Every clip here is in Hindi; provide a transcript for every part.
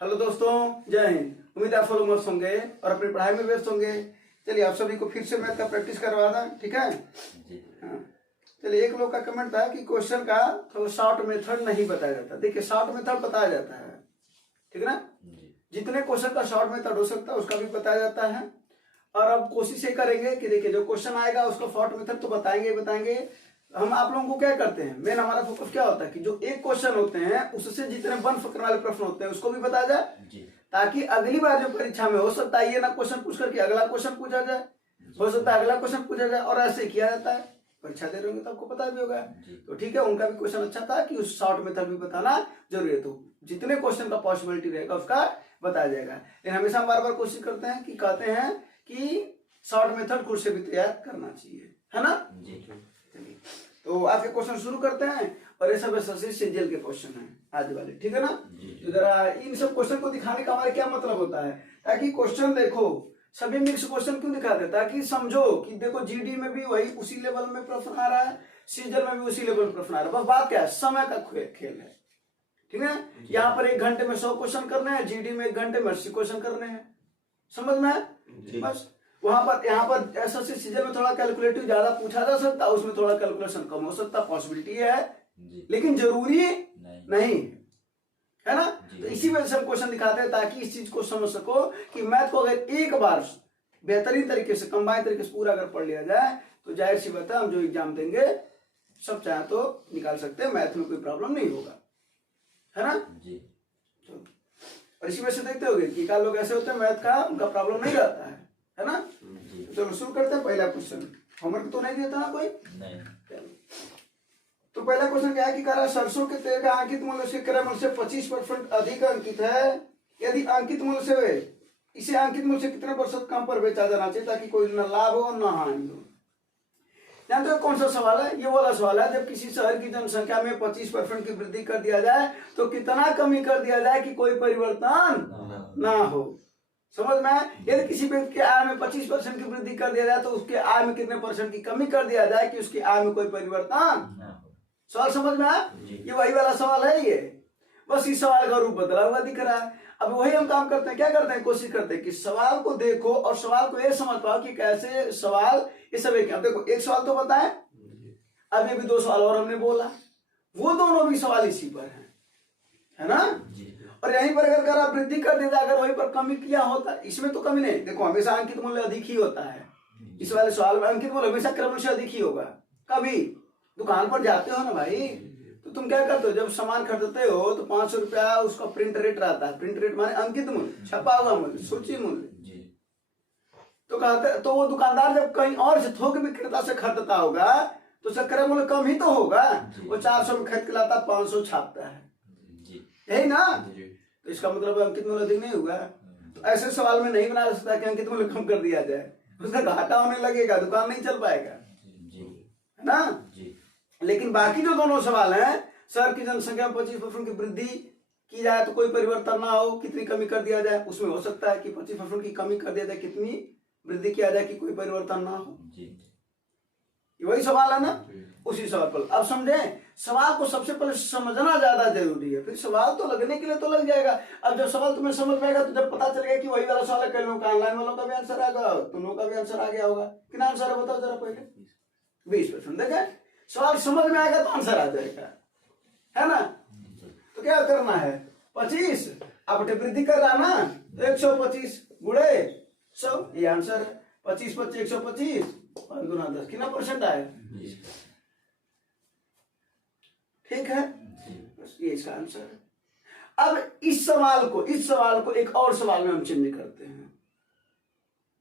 हेलो दोस्तों, जय हिंद। उम्मीद है आप फॉलो मस्त होंगे और अपनी पढ़ाई में व्यस्त होंगे। चलिए आप सभी को फिर से मैथ का प्रैक्टिस करवा था, ठीक है। हाँ, चलिए एक लोग का कमेंट था कि क्वेश्चन का थोड़ा शॉर्ट मेथड नहीं बताया जाता। देखिए शॉर्ट मेथड बताया जाता है, ठीक है ना। जितने क्वेश्चन का शॉर्ट मेथड हो सकता है उसका भी बताया जाता है। और अब कोशिश ये करेंगे कि देखिए जो क्वेश्चन आएगा उसका शॉर्ट मेथड तो बताएंगे। हम आप लोगों को क्या करते हैं, मेन हमारा फोकस क्या होता है कि जो एक क्वेश्चन होते हैं उससे जितने बन फकने वाले प्रश्न होते हैं उसको भी बताया जाए, ताकि अगली बार जो परीक्षा में हो सकता है ये ना क्वेश्चन पूछ करके अगला क्वेश्चन पूछा जाए, हो सकता है अगला क्वेश्चन पूछा जाए, और ऐसे किया जाता है। परीक्षा दे रहे होंगे तो आपको पता भी होगा। तो ठीक है, उनका भी क्वेश्चन अच्छा था कि उस शॉर्ट मेथड भी बताना जरूरी है। तो जितने क्वेश्चन का पॉसिबिलिटी रहेगा उसका बताया जाएगा। लेकिन हमेशा हम बार बार कोशिश करते हैं कि कहते हैं कि शॉर्ट मेथड खुद से भी तैयार करना चाहिए, है ना। चलिए तो आज के क्वेश्चन शुरू करते हैं, और ये सब एसएससी सीजीएल के क्वेश्चन हैं आज वाले, ठीक है ना। तो जरा इन सब क्वेश्चन को दिखाने का हमारा क्या मतलब होता है, ताकि क्वेश्चन देखो सभी मिक्स क्वेश्चन क्यों दिखाते हैं, ताकि समझो कि देखो जीडी में भी वही उसी लेवल में प्रश्न आ रहा है, सीजीएल में भी उसी लेवल में प्रश्न आ रहा है। बस बात क्या है, समय का खेल है, ठीक है। यहाँ पर 1 घंटे में 100 क्वेश्चन करने हैं, जीडी में 1 घंटे में 80 क्वेश्चन करने हैं, समझ में है। बस वहां पर यहाँ पर एसएससी सीजीएल में थोड़ा कैलकुलेटिव ज्यादा पूछा जा सकता है, उसमें थोड़ा कैलकुलेशन कम हो सकता, पॉसिबिलिटी है, लेकिन जरूरी नहीं है ना। तो इसी वजह से हम क्वेश्चन दिखाते हैं ताकि इस चीज को समझ सको कि मैथ को अगर एक बार बेहतरीन तरीके से कंबाइन तरीके से पूरा अगर पढ़ लिया जाए तो जाहिर सी बात है हम जो एग्जाम देंगे सब चाहे तो निकाल सकते हैं, मैथ में कोई प्रॉब्लम नहीं होगा, है ना जी। और इसी वजह से देखते होंगे कि क्या लोग ऐसे होते हैं मैथ का उनका प्रॉब्लम नहीं रहता है ना। चलो शुरू करते हैं। पहला क्वेश्चन होमवर्क तो नहीं देता ना कोई, नहीं। तो पहला क्वेश्चन क्या है कि कह रहा है सरसों के तेल का अंकित मूल्य उसके क्रय मूल्य से 25% अधिक अंकित है। यदि अंकित मूल्य से इसे अंकित मूल्य से कितने प्रतिशत कम पर बेचा जाना चाहिए ताकि कोई न लाभ हो न हानि हो। जानते हो कौन सा सवाल है, ये वाला सवाल है, जब किसी शहर की जनसंख्या में 25% की वृद्धि कर दिया जाए तो कितना कमी कर दिया जाए कि कोई परिवर्तन ना हो। समझ में। यदि किसी व्यक्ति के आय में 25% की वृद्धि कर दिया जाए तो उसके आय में कितने % की कमी कर दिया जाए कि उसकी आय में कोई परिवर्तन। सवाल समझ में आया, ये वही वाला सवाल है ये, बस इस सवाल का रूप बदला हुआ दिख रहा है। अब वही हम काम करते हैं, क्या करते हैं, कोशिश करते हैं कि सवाल को देखो और सवाल को ये समझ पाओ कि कैसे सवाल ये सब एक। देखो एक सवाल तो बताएं, अभी भी 2 सवाल और हमने बोला, वो दोनों भी सवाल इसी पर है ना। और यहीं पर अगर करा वृद्धि कर देता, अगर वहीं पर कमी किया होता, इसमें तो कमी नहीं। देखो हमेशा अंकित मूल्य अधिक ही होता है, इस वाले सवाल में अंकित मूल्य हमेशा क्रम से अधिक ही होगा। कभी दुकान पर जाते हो ना भाई, तो तुम क्या करते हो, जब सामान खरीदते हो तो 500 रुपया उसका प्रिंट रेट रहता है। प्रिंट रेट माने अंकित मूल्य, छपा हुआ मूल्य, सूची मूल्य। तो कहते तो वो दुकानदार जब कहीं और से थोक विक्रेता से खरीदता होगा तो उसका क्रय मूल्य कम ही तो होगा। वो 400 में खरीद के लाता, 500 छापता है, यही ना। तो इसका मतलब अंकित मूल्य अधिक नहीं होगा। तो ऐसे सवाल में नहीं बना सकता कि अंकित मूल्य कम कर दिया जाए, उसका घाटा होने लगेगा, दुकान नहीं चल पाएगा, है ना। लेकिन बाकी जो दोनों सवाल हैं, शहर की जनसंख्या में 25% की वृद्धि की जाए तो कोई परिवर्तन ना हो, कितनी कमी कर दिया जाए, उसमें हो सकता है कि 25% की कमी कर दिया जाए, कितनी वृद्धि किया जाए कि कोई परिवर्तन ना हो। वही सवाल है ना, उसी सवाल पर अब समझे। सवाल को सबसे पहले समझना ज्यादा जरूरी है, फिर सवाल तो लगने के लिए तो लग जाएगा। अब जब सवाल तुम्हें समझ पाएगा तो जब पता चलेगा कि वही वाला सवाल है, कई लोगों का ऑनलाइन वालों का भी आंसर आ गया, तुम लोगों का भी आंसर आ गया होगा। कितना आंसर है बताओ जरा पहले। 20%। देखे सवाल समझ में आएगा तो आंसर आ जाएगा, है ना। तो क्या करना है, 25 आप वृद्धि कर रहा ना, तो 125 गुणे 100, ये आंसर है। 25 25 125 5 गुना 10 कितना % आए, ठीक है। बस ये इसका आंसर है। अब इस सवाल को एक और सवाल में हम चेंज करते हैं।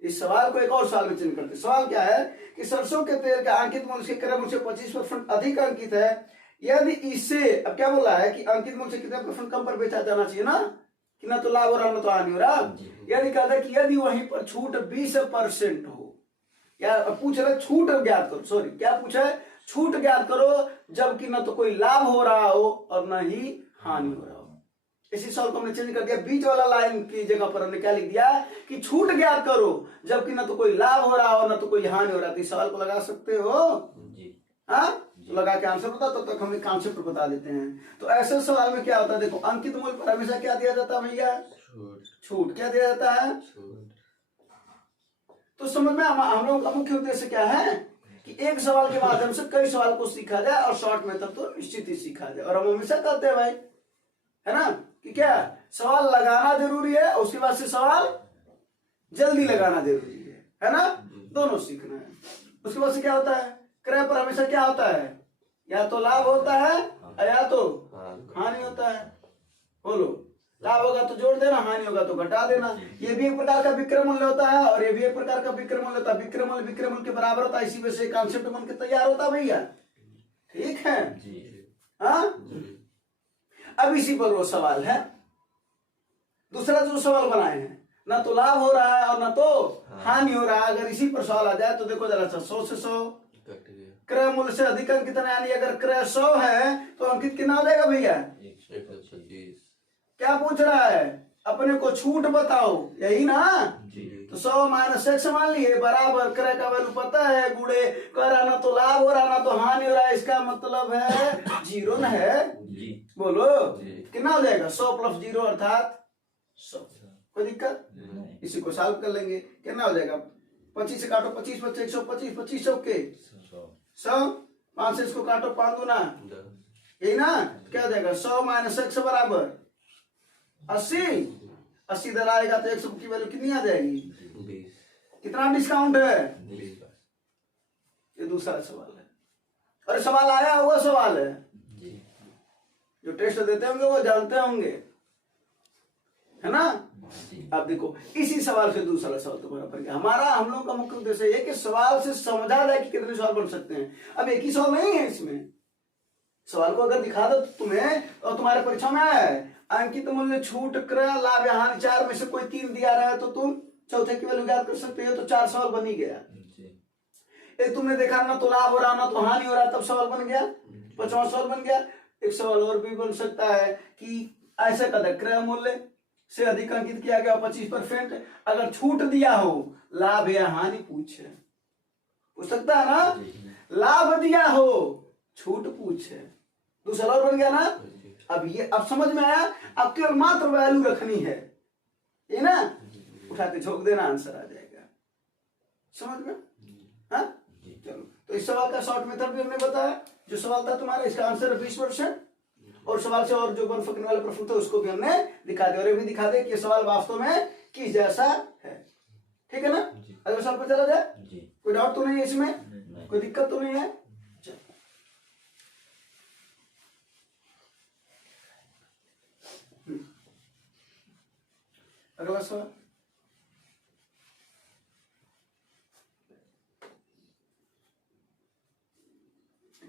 इस सवाल को एक और सवाल में चेंज करते हैं। सवाल क्या है कि सरसों के तेल का अंकित मूल्य के क्रय मूल्य से 25% अधिक अंकित है। यदि इसे, अब क्या बोला है कि अंकित मूल्य से कितने % कम पर बेचा जाना चाहिए ना, कि ना तो लाभ हो रहा ना तो हानि हो रहा। यदि कहता है कि यदि वहीं पर छूट 20% हो, या पूछ रहे छूट ज्ञात करो, सॉरी क्या पूछा है, छूट ज्ञात करो जबकि न तो कोई लाभ हो रहा हो और न ही हानि हो रहा हो। इसी सवाल को हमने चेंज कर दिया, बीच वाला लाइन की जगह पर हमने क्या लिख दिया कि छूट ज्ञात करो जबकि न तो कोई लाभ हो रहा हो न तो कोई हानि हो रहा है। तो इस सवाल को लगा सकते हो, हाँ तो लगा के आंसर बता, तो तक हम एक कॉन्सेप्ट बता देते हैं। तो ऐसे सवाल में क्या होता है, देखो अंकित मूल्य पर हमेशा क्या दिया जाता है भैया, छूट। क्या दिया जाता है, तो समझ में हम लोग का मुख्य उद्देश्य क्या है कि एक सवाल के माध्यम से कई सवाल को सीखा जाए, और शॉर्ट मेथड तो निश्चित ही सीखा जाए। और हम हमेशा कहते हैं भाई, है ना, कि क्या सवाल लगाना जरूरी है, उसके बाद से सवाल जल्दी लगाना जरूरी है ना, दोनों सीखना है। उसके बाद से क्या होता है, क्रय पर हमेशा क्या होता है, या तो लाभ होता है या तो हानि होता है। बोलो, लाभ होगा तो जोड़ देना, हानि होगा तो घटा देना। ये भी एक प्रकार का विक्रय मूल्य होता है, और ये भी एक प्रकार का विक्रय मूल्य होता है। विक्रय मूल्य के बराबर होता है, इसी वजह से कॉन्सेप्ट बन के तैयार होता है भैया, ठीक है। हाँ, अब इसी पर वो सवाल है, दूसरा जो सवाल बनाए हैं, ना तो लाभ हो रहा है और ना तो हानि हो रहा है। अगर इसी पर सवाल आ जाए तो देखो जरा सा, 100 से 100 क्रय मूल्य से अधिक अंक कितना, यानी अगर क्रय 100 है तो अंकित कितना हो जाएगा भैया, 125। क्या पूछ रहा है, अपने को छूट बताओ, यही ना। तो 100 माइनस x मान लिए बराबर क्रय का वैल्यू पता है, गुड़े कह रहा ना तो लाभ हो रहा ना तो हानि हो रहा है, इसका मतलब है जीरो न है। बोलो कितना हो जाएगा, 100 प्लस 0 अर्थात 100। कोई दिक्कत, इसी को सॉल्व कर लेंगे। कितना हो जाएगा, 25 से काटो 25 बच्चे 125, 25 चौके 100, 5 से इसको काटो 5 गुना, यही ना। क्या हो जाएगा, 100 माइनस x बराबर 80। 80 इधर आएगा तो 100 की वैल्यू कितनी आ जाएगी, 20। कितना डिस्काउंट है, 20। ये दूसरा सवाल है, और सवाल आया हुआ सवाल है, जो टेस्ट देते होंगे वो जानते होंगे, है ना। अब देखो इसी सवाल से दूसरा सवाल तुम्हारा पर गया। हमारा हम लोग का मुख्य उद्देश्य ये कि सवाल से समझा जाए कि कितने सवाल बन सकते हैं। अब एक ही सवाल नहीं है इसमें, सवाल को अगर दिखा दो तुम्हें, और तुम्हारे परीक्षा में आया है अंकित मूल्य, छूट, क्रय, लाभ या हानि, 4 में से कोई 3 दिया रहा है, तो तुम चौथे की वैल्यू ज्ञात कर सकते हो। तो 4 सवाल बन ही गया। एक तुमने देखा ना तो लाभ हो रहा ना तो हानि हो रहा, तब सवाल बन गया, 5वां सवाल बन गया। एक सवाल और भी बन सकता है कि ऐसा कदर क्रय मूल्य से अधिक अंकित किया गया 25%, अगर छूट दिया हो, लाभ या हानि पूछ सकता है ना। लाभ दिया हो, छूट पूछे, दूसरा और बन गया ना। अब ये अब समझ में आया, अब केवल मात्र वैल्यू रखनी है, ये ना, उठा के झोंक देना, आंसर आ जाएगा। समझ में, हाँ चलो। तो इस सवाल का शॉर्ट मेथड भी हमने बताया। जो सवाल था तुम्हारा, इसका आंसर है 20%, और सवाल से और जो बन सकने वाले प्रश्न थे उसको भी हमने दिखा दिया, और ये भी दिखा दे कि सवाल वास्तव में किस जैसा है, ठीक है ना। अगले सवाल पर चला जाए, कोई डाउट तो नहीं है इसमें, कोई दिक्कत तो नहीं है। अगला सवाल,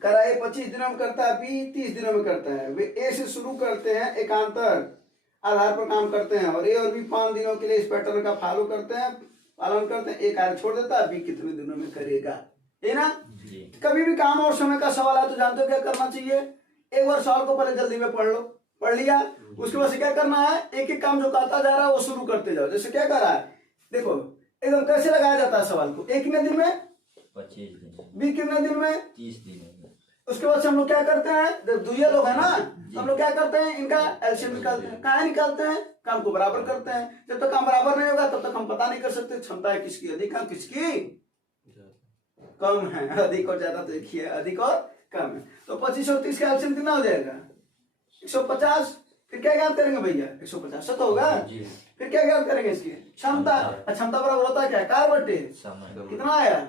करा ए 25 दिनों में करता है, बी 30 दिनों में करता है। वे ए से शुरू करते हैं, एकांतर आधार पर काम करते हैं, और ए और बी 5 दिनों के लिए इस पैटर्न का फॉलो करते हैं, पालन करते हैं। ए कार्य छोड़ देता है, बी कितने दिनों में करेगा, है ना। कभी भी काम और समय का सवाल है तो जानते हो क्या करना चाहिए, एक बार सवाल को पहले जल्दी में पढ़ लो, पढ़ लिया, उसके बाद से क्या करना है, एक एक काम जो करता जा रहा है वो शुरू करते जाओ। जैसे क्या कर रहा है, देखो एकदम कैसे लगाया जाता है सवाल को, ए कितने दिन में, 25 दिन, बी कितने दिन में, 30 दिन। उसके बाद से हम लोग क्या करते हैं, जब दुइया लोग है ना, हम लोग क्या करते हैं, इनका एलसीएम निकालते हैं। कहाँ निकालते हैं, काम को बराबर करते हैं। जब तक काम बराबर नहीं होगा तब तक हम पता नहीं कर सकते क्षमता है किसकी अधिक है किसकी कम है। अधिक और ज्यादा तो एक ही है, अधिक और कम है। तो 25 और 30 का एलसीएम कितना हो जाएगा, 150। फिर क्या ज्ञात करेंगे भैया, 150 तो होगा। फिर क्या ज्ञात करेंगे, इसकी क्षमता। क्षमता बराबर होता है क्या, कार बटे कितना आया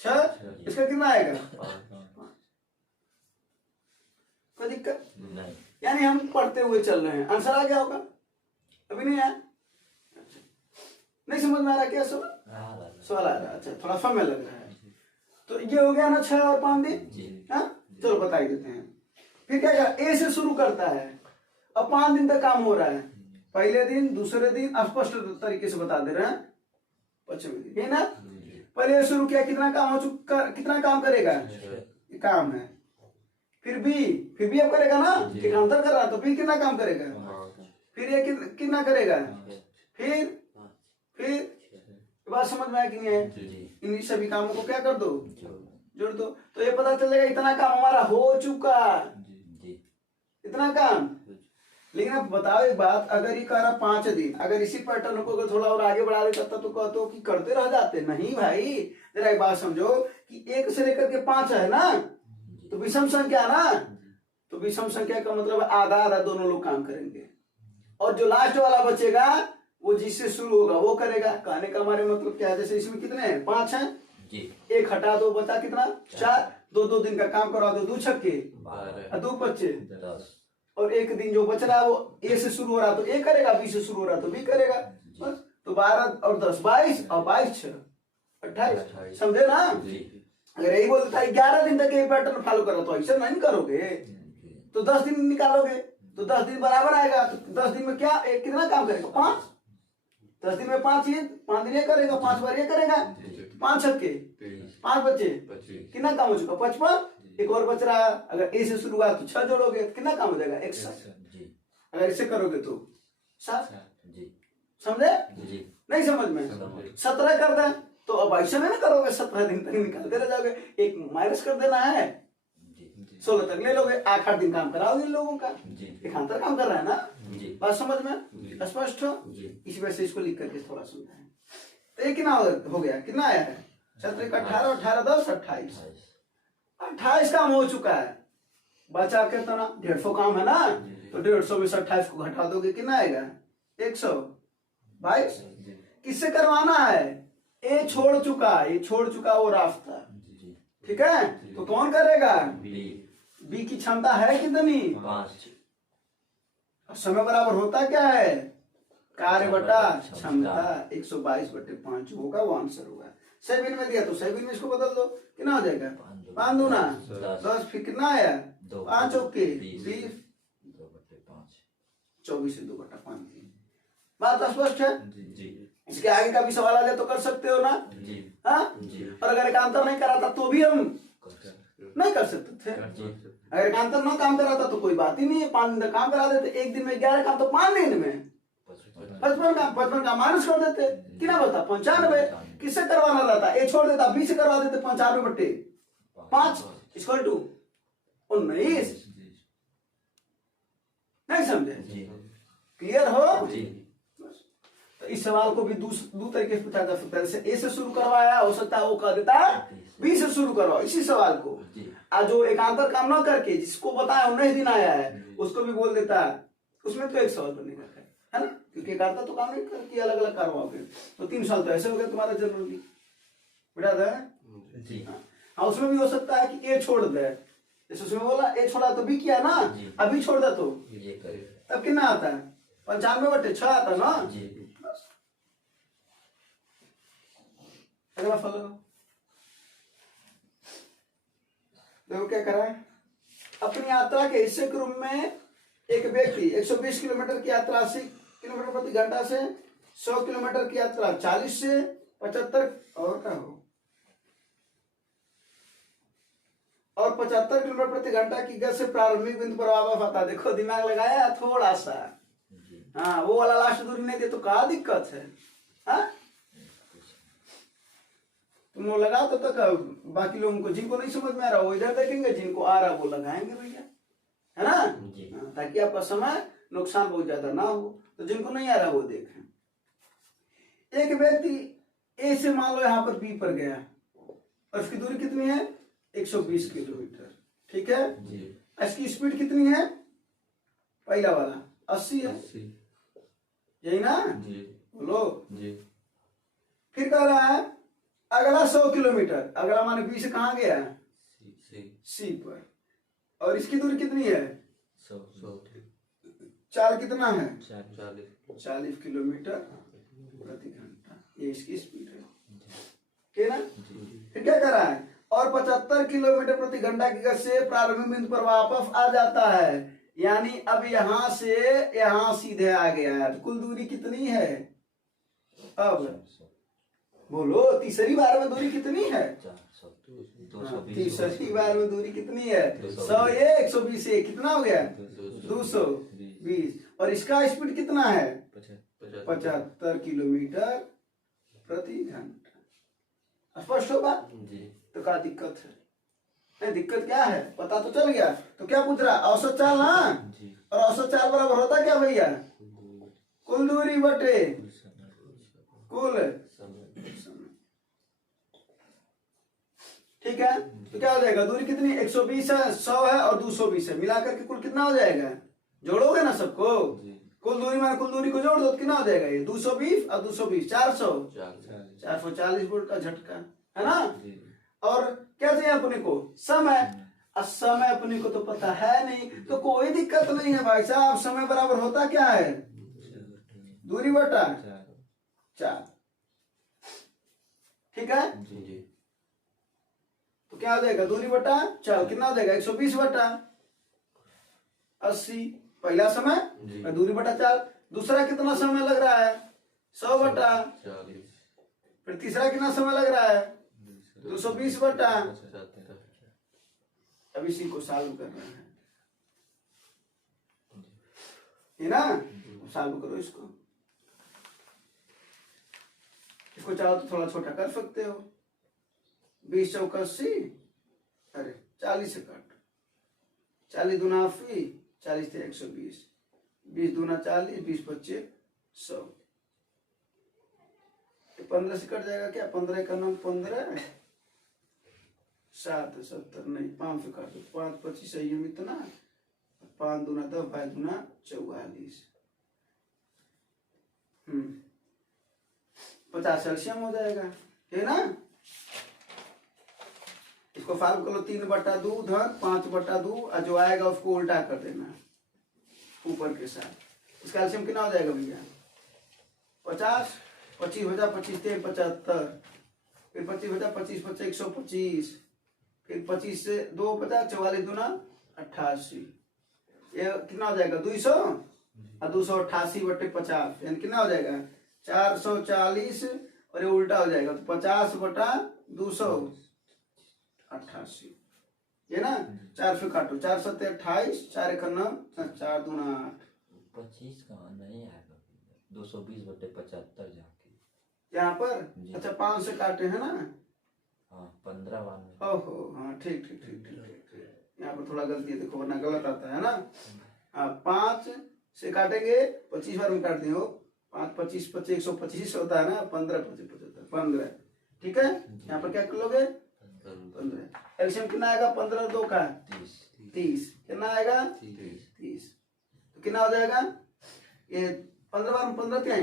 6, इसका कितना आएगा, कोई दिक्कत नहीं। यानी हम पढ़ते हुए चल रहे हैं, आंसर आ गया होगा, अभी नहीं आया, नहीं समझ में आ रहा क्या सवाल आ रहा है। अच्छा, थोड़ा समय लग रहा है। तो ये हो गया ना 6 और 5 दिन, हाँ चलो बता ही देते हैं। फिर क्या कर, ए से शुरू करता है, अब 5 दिन तक काम हो रहा है। पहले दिन, दूसरे दिन, स्पष्ट तरीके से बता दे रहे हैं, 5वें दिन, है ना। पहले शुरू किया, कितना काम हो चुका, कितना काम करेगा, काम है। फिर भी अब करेगा ना, अंतर कर रहा तो फिर कितना काम करेगा, फिर ये कितना करेगा, फिर बात समझ में आया कि नहीं है। इन सभी कामों को क्या कर दो, जोड़ दो तो ये पता चलेगा इतना काम हमारा हो चुका, जी इतना काम। लेकिन अब बताओ एक बात, अगर ये कह रहा 5 दिन, अगर इसी पैटर्न को अगर थोड़ा और आगे बढ़ा देता तो कहते हो कि करते रह जाते। नहीं भाई, जरा एक बात समझो कि 1 से लेकर के 5 है ना, तो विषम संख्या ना, तो विषम संख्या का मतलब आधा आधा दोनों लोग काम करेंगे, और जो लास्ट वाला बचेगा वो जिससे शुरू होगा वो करेगा। कहने का हमारे मतलब क्या है, जैसे इसमें कितने हैं 5 हैं जी, 1 हटा दो, बता कितना 4, 2 दिन का काम करा दो, 2 छक्के 2 बच्चे 10 और 1 दिन जो बच रहा है वो ए से शुरू हो रहा तो ए करेगा, बी से शुरू हो रहा तो बी करेगा, बस। तो 12 और 10 22 और 22 6 28, समझे ना। अगर यही बोलता है 11 दिन तक ये पैटर्न फॉलो करो तो ऐसा नहीं करोगे, तो 10 दिन निकालोगे तो 10 दिन बराबर आएगा, तो 10 दिन में क्या कितना काम करेगा 5, 10 दिन में 5 ये 5 दिन ये करेगा, 5 बार ये करेगा, 5 छक्के 5 बच्चे कितना काम हो चुका 55। एक और बच रहा है, अगर ए से शुरू हुआ तो 6 जोड़ोगे तो कितना काम हो जाएगा 61। अगर इससे करोगे तो 7, समझे नहीं समझ में 17 कर दे, तो अब ऐसे में ना करोगे 17 दिन तक निकालते रह जाओगे, एक माइनस कर देना है 16 तक ले लोगे, 8 दिन काम कराओगे इन लोगों का, एक अंतर काम कर रहा है ना, बात समझ में स्पष्ट हो। इसी वजह से इसको लिख करके थोड़ा समझाएं। तो ये कितना हो गया, कितना आया है 17 का 18, 18 10 28, 28 काम हो चुका है, बचा कितना 150 काम है ना, तो 150 में से 28 को घटा दोगे कितना आएगा 122। किससे करवाना है, ए छोड़ चुका, ये छोड़ चुका वो रास्ता, ठीक है, तो कौन करेगा, बी की क्षमता है कितनी 5, समय बराबर होता क्या है कार्य बटा क्षमता, 122/5 होगा, वो आंसर होगा। सेविन में दिया तो सेविन में इसको बदल दो, कितना हो जाएगा 5 दूना 10, फिर कितना आया 5 ओके 20, 24 से 2/5। बात स्पष्ट है। इसके आगे का भी सवाल आ जाए तो कर सकते हो ना, हाँ। और अगर एकांतर नहीं कराता तो भी हम नहीं कर सकते थे, अगर एकांतर ना काम कराता तो कोई बात ही नहीं है, 5 दिन काम करा देते, एक दिन में 11 काम तो 5 दिन में 55 का माइनस कर देते, कितना बता 95। किससे करवाना रहता, ए छोड़ देता, बी से करवा देते 95/5 इक्वल टू 19। नहीं समझे, क्लियर हो। तो इस सवाल को भी दो तरीके से पूछा जा सकता है, जैसे ए से शुरू करवाया, हो सकता है वो कर देता बी से शुरू करवाओ इसी सवाल को, आज जो एकांतर काम ना करके जिसको बताया 19 दिन आया है उसको भी बोल देता है, उसमें तो एक सवाल बनने का है ना, क्योंकि एकांतर तो काम नहीं करके अलग अलग करवाओगे तो 3 साल तो ऐसे हो गए तुम्हारा जनरली, बेटा है। हाँ, उसमें भी हो सकता है कि ए छोड़ दे, जैसे उसमें बोला ए छोड़ा तो बी किया ना, अभी छोड़ दे तो तब कितना आता है 95/6 आता ना। अगला फॉलो देखो क्या करा है, अपनी यात्रा के हिस्से के रूप में एक व्यक्ति 120 किलोमीटर की यात्रा 80 किलोमीटर प्रति घंटा से 100 किलोमीटर की यात्रा 40 से 75 और क्या हो और 75 किलोमीटर प्रति घंटा की गति से प्रारंभिक बिंदु पर वापस आता। देखो दिमाग लगाया थोड़ा सा, हाँ वो वाला लास्ट दूरी नहीं दे तो क्या दिक्कत है, हाँ तुम वो लगाओ तो तक बाकी लोगों को जिनको नहीं समझ में आ रहा वो इधर देखेंगे, जिनको आ रहा वो लगाएंगे भैया, है ना, ताकि आपका समय नुकसान बहुत ज्यादा ना हो। तो जिनको नहीं आ रहा वो देखें। एक व्यक्ति ए से मान लो यहाँ पर बी पर गया और इसकी दूरी कितनी है 120 किलोमीटर, ठीक है, इसकी स्पीड कितनी है, पहला वाला 80 है, यही ना, बोलो। फिर कह रहा है अगला 100 किलोमीटर, अगला माने बी से कहाँ गया सी पर, और इसकी दूरी कितनी है 4 कितना है 40 किलोमीटर प्रति घंटा, ये इसकी स्पीड है, ठीक है ना। फिर क्या कर रहा है, और 75 किलोमीटर प्रति घंटा की गति से प्रारंभिक बिंदु पर वापस आ जाता है, यानी अब यहां से यहां सीधे आ गया है। कुल दूरी कितनी है, अब बोलो तीसरी बार में दूरी कितनी है, तीसरी बार में दूरी कितनी है 100 120 कितना हो गया 220, और इसका स्पीड कितना है 75 किलोमीटर प्रति घंटा। स्पष्ट होगा, तो क्या दिक्कत है, नहीं दिक्कत क्या है पता तो चल गया। तो क्या पूछ रहा, औसत चाल ना, जी। और औसत चाल बराबर होता क्या भैया, कुल दूरी बटे कुल समय। ठीक है, तो क्या हो जाएगा, दूरी कितनी 120 है, 100 है और 220 है, मिलाकर के कुल कितना हो जाएगा, जोड़ोगे ना सबको, कुल दूरी माने कुल दूरी को जोड़ दो तो कितना हो जाएगा, ये 220 और 220 440 वोल्ट का झटका है ना। और क्या चाहिए अपने को, समय। अब समय अपने को तो पता है नहीं, तो कोई दिक्कत नहीं है भाई साहब, समय बराबर होता क्या है, दूरी बटा 4। ठीक है, तो क्या हो जाएगा, दूरी बटा 4 कितना हो जाएगा, 120 बटा 80 पहला समय, और दूरी बटा 4। दूसरा कितना समय लग रहा है, 100 बटा, फिर तीसरा कितना समय लग रहा है, 220 बटा। अब इसी को सॉल्व कर रहे हैं, है ना, सॉल्व करो इसको। इसको चाहो तो थोड़ा छोटा कर सकते हो, 20 चौका 80, अरे 40 से काट, 40 दूना 80, 40 थे 120, 20 दूना 40, 20 25 100, 15 से कट जाएगा क्या, 15 का नाम 15, 7 70 नहीं, 5 से काट दो, 5 25 सही है इतना, 5 दूना 10, 5 दूना 44, 50 एलसीएम हो जाएगा, है ना। इसको सॉल्व कर लो, 3 बटा 2 धन 5 बटा 2, और जो आएगा उसको उल्टा कर देना ऊपर के साथ। इसका एलसीएम कितना हो जाएगा भैया, 50, 25 बजा 25 थे 75, फिर 25 बजा 25 25 125, फिर 25 से 2 बचा 44 दूना 88, ये कितना हो जाएगा 200 और 288 बटे 50, यानी कितना हो जाएगा 440, और ये उल्टा हो जाएगा तो 50 बटा 288, ये ना। 4 से काटो, 4 7 28, 4 1 9, 4 दूना 8, 25 का नहीं आएगा, 220 बटे 75 जाके यहाँ पर। अच्छा 5 से काटे है ना, हाँ 15 बार में, ओहो हाँ ठीक ठीक ठीक ठीक ठीक, यहाँ पर थोड़ा गलती है, देखो वरना गलत आता है ना। हाँ 5 से काटेंगे, 25 बार में काट दिए हो, 5 25 25 125 होता है ना, 15 25 75 15, ठीक है। यहाँ पर क्या कर लोगे 15, एलसीएम कितना आएगा, 15 2 का 30, कितना आएगा 30, तो कितना हो जाएगा, ये 15 बार में 15 क्या है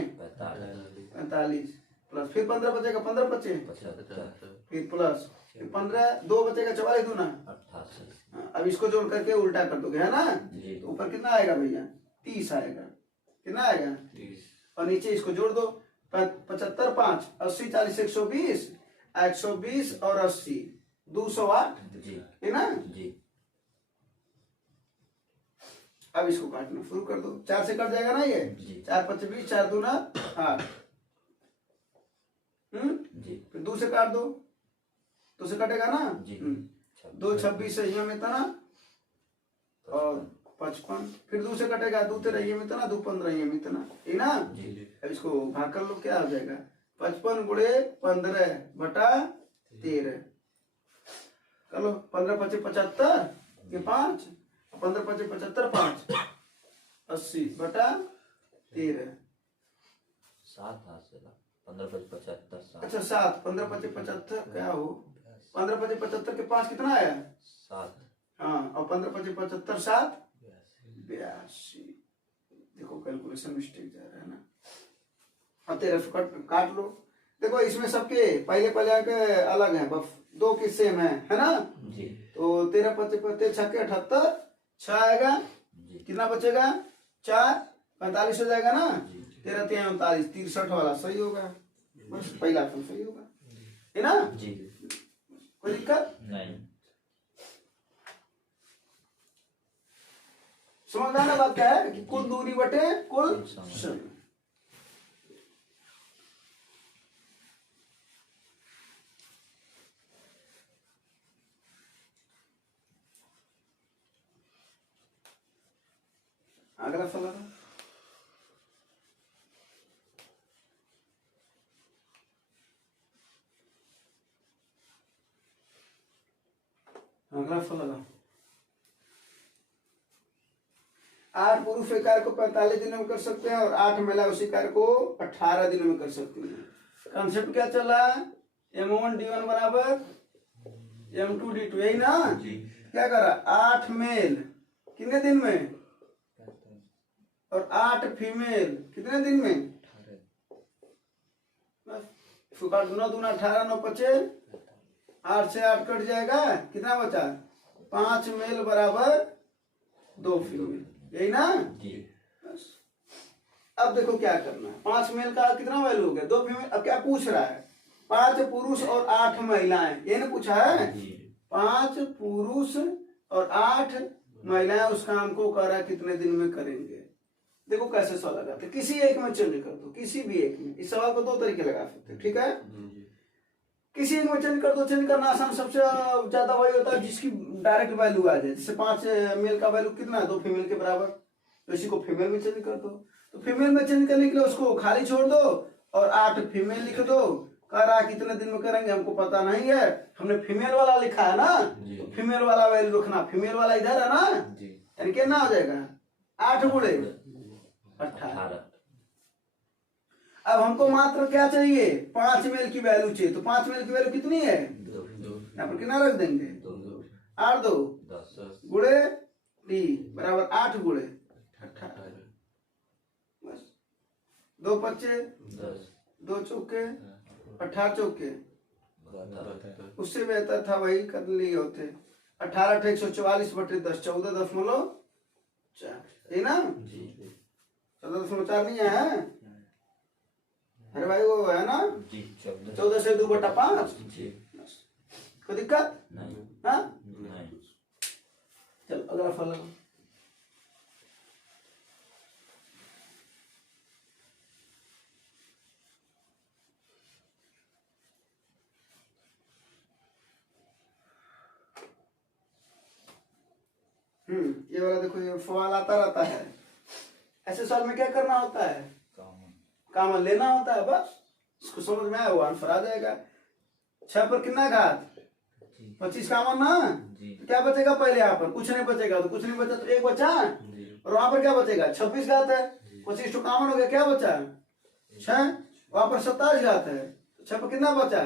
45, प्लस फिर 15 बचेगा, 15 बचे, 75, फिर प्लस, फिर 15 2 बचेगा 44 दूना 88। अब इसको जोड़ करके उल्टा कर दोगे है ना, तो ऊपर कितना आएगा भैया 30 आएगा, कितना आएगा 30, और नीचे इसको जोड़ दो, 75 5 80 40 120, 120 और 80 208, जी है ना। जी। अब इसको काटना शुरू कर दो, 4 से कट जाएगा ना ये, 4 5 20, 4 दूना 8, जी। फिर 2 से काट दो, 2 से कटेगा ना जी। 2 26 है में इतना, और 55, फिर 2 से कटेगा, 2 तेरह में इतना, 2 15 में इतना, है ना। अब इसको भाग कर लो, क्या हो जाएगा 55 गुणे 15 बटा 13, कर लो, 15 25 75 ये 5, 15 25 75 5, 80 बटा 13, 7 हाथ से 15 5 75 7, अच्छा 7, 15 25 75 क्या हो, 15 25 75 के 5 कितना आया 7, हाँ, और 15 25 75 7 82, देखो कैलकुलेशन मिस्टेक जा रहा है ना। अब 13 काट लो, देखो इसमें सबके पहले पहले अंक अलग हैं, बस 2 के सेम है ना जी। तो 13 25 25 6 के 78, 6 आएगा, कितना बचेगा 4 45 हो जाएगा ना, 13 3 39 63 वाला सही होगा, बस पहला ऑप्शन सही होगा, है ना जी। कोई दिक्कत नहीं, समझ आना बात क्या है कि कुल दूरी बटे कुल समय। अगला सवाल, अगला फल लगाओ। 8 पुरुष एक कार्य को 45 दिनों में कर सकते हैं और 8 महिला उसी कार्य को 18 दिनों में कर सकती हैं। कॉन्सेप्ट क्या चल रहा है? M1D1 बराबर M2D2, यही ना? क्या करा? 8 मेल कितने दिन में और 8 फीमेल कितने दिन में? 9 दूना 18, 9 पचे 8 से 8 कट जाएगा, कितना बचा? 5 मेल बराबर 2 फीमेल, यही ना? बस। अब देखो क्या करना है। 5 मेल का कितना वैल्यू हो गया? 2 फीमेल। अब क्या पूछ रहा है? 5 पुरुष और 8 महिलाएं, ये ना पूछा है? 5 पुरुष और 8 महिलाएं उस काम को करा कितने दिन में करेंगे। देखो कैसे सवाल लगाते हैं। किसी एक में चेंज कर दो, किसी भी एक में। इस सवाल को 2 तरीके लगा सकते हैं, ठीक है? किसी एक में चेंज कर दो। चेंज करना आसान, सबसे ज्यादा वही होता है जिसकी डायरेक्ट वैल्यू आ जाए। जैसे 5 मेल का वैल्यू कितना है? 2 फीमेल के बराबर, तो इसी को फीमेल में चेंज कर दो। तो फीमेल में चेंज करने के लिए उसको खाली छोड़ दो और 8 फीमेल लिख दो। कह रहा कितने दिन में करेंगे हमको पता नहीं है, हमने फीमेल वाला लिखा है ना, तो फीमेल वाला वैल्यू रखना। फीमेल वाला इधर है ना, यानी कितना हो जाएगा? 8 गुणे 18। अब हमको मात्र क्या चाहिए? 5 मेल की वैल्यू चाहिए। तो 5 मेल की वैल्यू कितनी है? यहाँ पर कितना रख देंगे? 8 2 गुणे डी बराबर 8 गुणे 18। बस 2 पच्चे 2 चौके 18 चौके। उससे बेहतर था वही कर लिए होते। 18 × 144 बटे 10 14.4, यही ना? 14.4 नहीं है? अरे भाई वो है ना? 14 से 2 बटा 5। कोई दिक्कत? हाँ? चल अगला फल लगाओ। ये वाला देखो, ये सवाल आता रहता है। ऐसे सवाल में क्या करना होता है? कॉमन लेना होता है, बस। इसको समझ में आया वो आंसर आ जाएगा। 6 पर कितना घात? 25 कॉमन ना? तो क्या बचेगा? पहले यहाँ पर कुछ नहीं बचेगा, तो कुछ नहीं बचा तो 1 बचा, और वहां पर क्या बचेगा? 26 घात है। 25 तो कॉमन हो गया, क्या बचा? 6। वहां पर 27 घात है, 6 पर कितना बचा?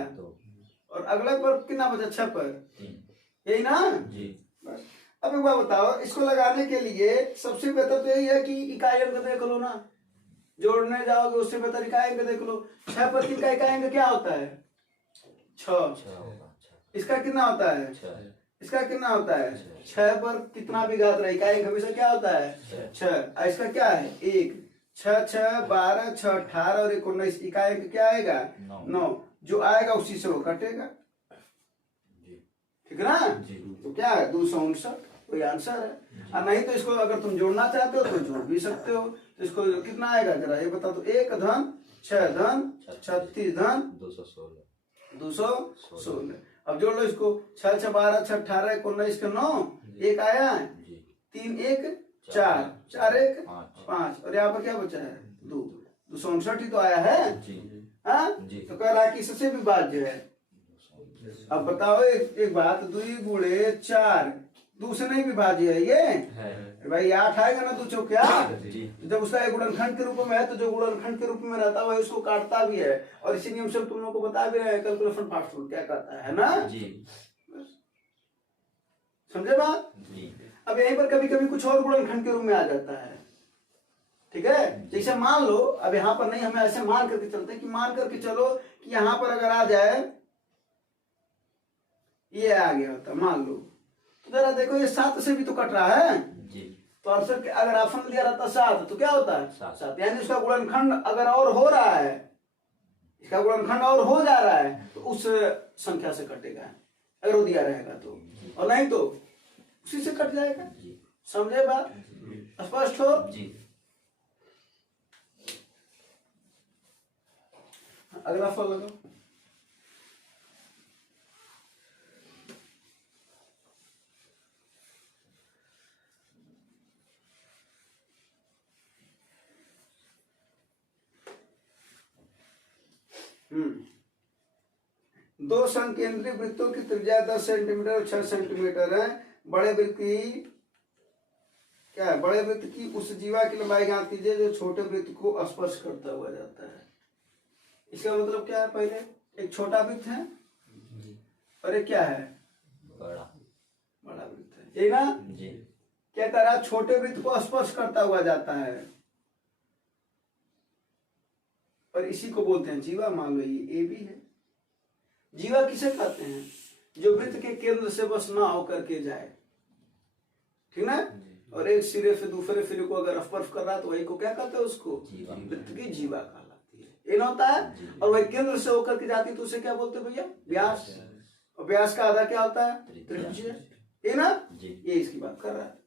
और अगले पर कितना बचा? 6 पर, यही ना? बस। अब एक बात बताओ, इसको लगाने के लिए सबसे बेहतर तो यही है कि इकाई अंक देख लो ना। जोड़ने जाओगे उससे बेहतर इकाई अंक देख लो। 6 पर 3 का इकाई अंक क्या होता है? 6। इसका कितना होता है? इसका कितना होता है? 6 पर कितना भी घात रहे, इकाई अंक हमेशा क्या होता है? 6। इसका क्या है? 1। 6 6 12 6 18 और 1 19, इकाई अंक क्या आएगा? 9। जो आएगा उसी से वो कटेगा, ठीक है ना? तो क्या है? 259, कोई आंसर है। और नहीं तो इसको अगर तुम जोड़ना चाहते हो तो जोड़ भी सकते हो। तो इसको कितना आएगा जरा ये बता दो। 1 धन 6 धन 36 धन 216। अब जोड़ लो इसको। 6 6 12 6 18 1 19 का 9, 1 आया, 3 1 4 4 1 5, और यहाँ पर क्या बचा है? 2। 259 ही तो आया है। हाँ? तो कह रहा है कि इससे भी विभाज्य है। अब बताओ एक बात, 2 गुणे 4 2 से नहीं विभाज्य है ये भाई। 8 आएगा ना 2 चौके 8। जब उसका एक गुणनखंड के रूप में है तो जो गुणनखंड के रूप में रहता है उसको काटता भी है, और इसी नियम से तुम लोगों को बता भी रहे हैं कैलकुलेशन फास्ट फूड क्या कहता है ना? समझे बात? अब यहीं पर कभी कभी कुछ और गुणनखंड के रूप में आ जाता है, ठीक है? जैसे मान लो, अब यहाँ पर नहीं, हमें ऐसे मान करके चलते कि मान करके चलो कि यहाँ पर अगर आ जाए ये आ गया होता, मान लो, तो जरा देखो ये 7 से भी तो कट रहा है जी। तो आंसर अगर ऑप्शन दिया रहता 7 तो क्या होता है? 7। यानी उसका गुणनखंड अगर और हो रहा है, इसका गुणनखंड और हो जा रहा है तो उस संख्या से कटेगा अगर वो दिया रहेगा तो, और नहीं तो उसी से कट जाएगा। समझे बात? स्पष्ट हो जी? अगला फल लगाओ। दो संकेंद्रित वृत्तों की त्रिज्या 10 सेंटीमीटर और 6 सेंटीमीटर है। बड़े वृत्त की क्या है? बड़े वृत्त की उस जीवा की लंबाई ज्ञात कीजिए जो छोटे वृत्त को स्पर्श करता हुआ जाता है। इसका मतलब क्या है? पहले एक छोटा वृत्त है और एक क्या है? बड़ा वृत्त है, यही ना? जी। क्या कर रहा है? छोटे वृत्त को स्पर्श करता हुआ जाता है और इसी को बोलते हैं जीवा। मान लो ये भी है। जीवा किसे कहते हैं? जो वृत्त के केंद्र से बस ना होकर के जाए, ठीक ना? और एक सिरे से दूसरे सिरे को अगर स्पर्श कर रहा है तो वही को क्या कहते हैं? उसको वृत्त की जीवा कहलाती है। ये ना होता है। और वही केंद्र से होकर के जाती है तो उसे क्या बोलते हैं भैया? व्यास। और व्यास का आधा क्या होता है? त्रिज्या। ये ना? ये इसकी बात कर रहा है।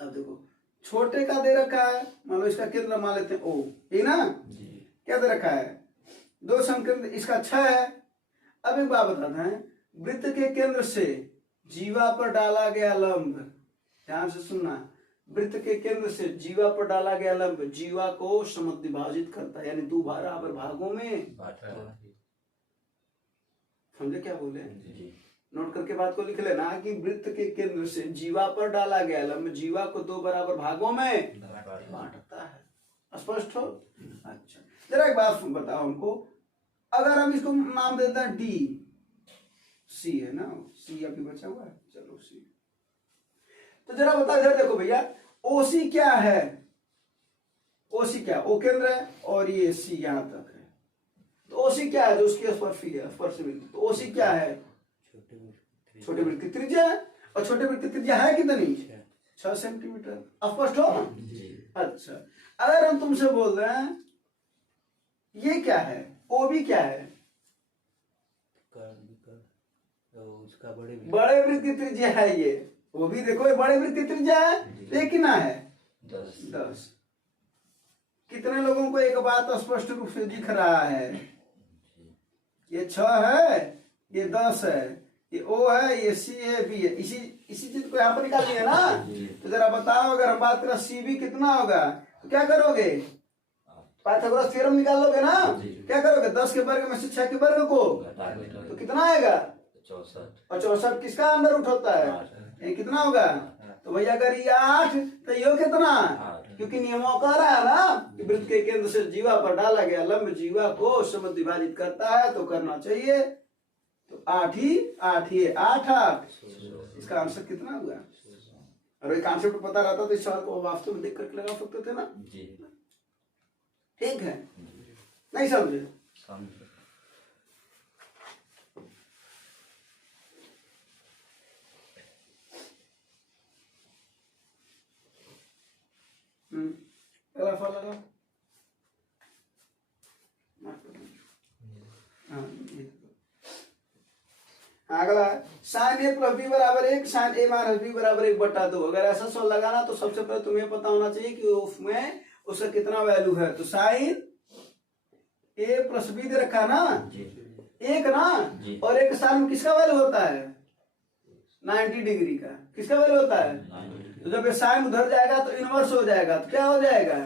अब देखो छोटे का दे रखा है, मान लो इसका केंद्र मान लेते हैं ओ, ये ना? क्या दे रखा है? दो संकेंद्र, इसका 6 है। अब एक बात बताते हैं, वृत्त के केंद्र से जीवा पर डाला गया लंब, ध्यान से सुनना, वृत्त के केंद्र से जीवा पर डाला गया लंब जीवा को समद्विभाजित करता है, यानी 2 बराबर भागों में बांटता है। समझे क्या बोले? नोट करके बात को लिख लेना कि वृत्त के केंद्र से जीवा पर डाला गया लंब जीवा को 2 बराबर भागों में बांटता है। स्पष्ट हो? अच्छा, जरा एक बात बताओ हमको, अगर हम इसको नाम देते हैं डी, सी है ना? सी अभी बचा हुआ है, चलो सी। तो जरा बताओ, इधर देखो भैया, ओसी क्या है? ओसी क्या? ओ केंद्र है और ये सी यहां तक है। तो ओसी क्या है? जो उसकी स्पर्शी है, स्पर्श वृत्त। तो ओसी क्या है? छोटे वृत्त की त्रिज्या है। और छोटे वृत्त की त्रिज्या है कितनी? 6 सेंटीमीटर। स्पष्ट हो? अच्छा, अगर हम तुमसे बोल रहे हैं ये क्या है? ओ भी क्या है? उसका बड़े वृत्त की त्रिज्या है ये। वो भी देखो ये बड़े वृत्त की त्रिज्या है, ये कितना है? 10। कितने लोगों को एक बात स्पष्ट रूप से दिख रहा है? ये 6 है, ये 10 है, ये ओ है, ये सी है, बी है। इसी चीज को यहाँ पर निकाल दिया ना? तो जरा बताओ, अगर हम बात करें सी बी कितना होगा तो क्या करोगे? पाइथागोरस थ्योरम निकाल लोगे ना? क्या करोगे? 10 के वर्ग में से 6 के वर्ग को तो कितना आएगा? 64। और 64 किसका अंडर रूट होता है? ये कितना होगा? तो भैया अगर ये 8 तो ये कितना? क्योंकि नियमों कह रहा है ना कि वृत्त के केंद्र से जीवा पर डाला गया लंब जीवा को समद्विभाजित करता है, तो करना चाहिए। तो 8 ही 8 ये 8 इसका आंसर कितना हुआ? और एक कॉन्सेप्ट पता रहता तो इस सवाल को वास्तव में देख करके लगा सकते थे ना? ठीक है, नहीं समझे? लगा अगला साइन ए प्लस बी बराबर 1, साइन ए माइनस बी बराबर 1/2। अगर ऐसा सवाल लगाना तो सबसे पहले तुम्हें पता होना चाहिए कि उसमें उसका कितना वैल्यू है। तो साइन ए प्लस बी दे रखा ना? 1 ना? और एक साइन में किसका वैल्यू होता है? 90 डिग्री का। किसका वैल्यू होता है? तो जब ये साइन उधर जाएगा तो इनवर्स हो जाएगा, तो क्या हो जाएगा?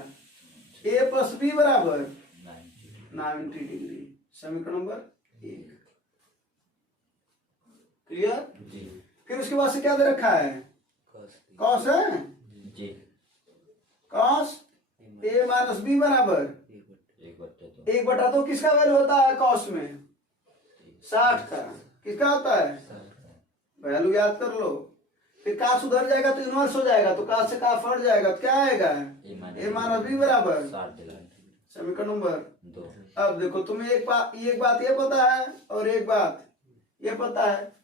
ए प्लस बी बराबर 90 डिग्री। समीकरण नंबर 1 क्लियर? फिर उसके बाद से क्या दे रखा है? कॉस है, कॉस ए माइनस बी बराबर 1/2। किसका वैल्यू होता है कॉस में? 60 का। किसका होता है? वैल्यू याद कर लो। फिर काश उधर जाएगा तो इनवर्स हो जाएगा, तो काश से काश फट जाएगा, तो क्या आएगा? ए माइनस बी बराबर। समीकरण नंबर 2। अब देखो तुम्हें एक बात ये पता है और एक बात ये पता है।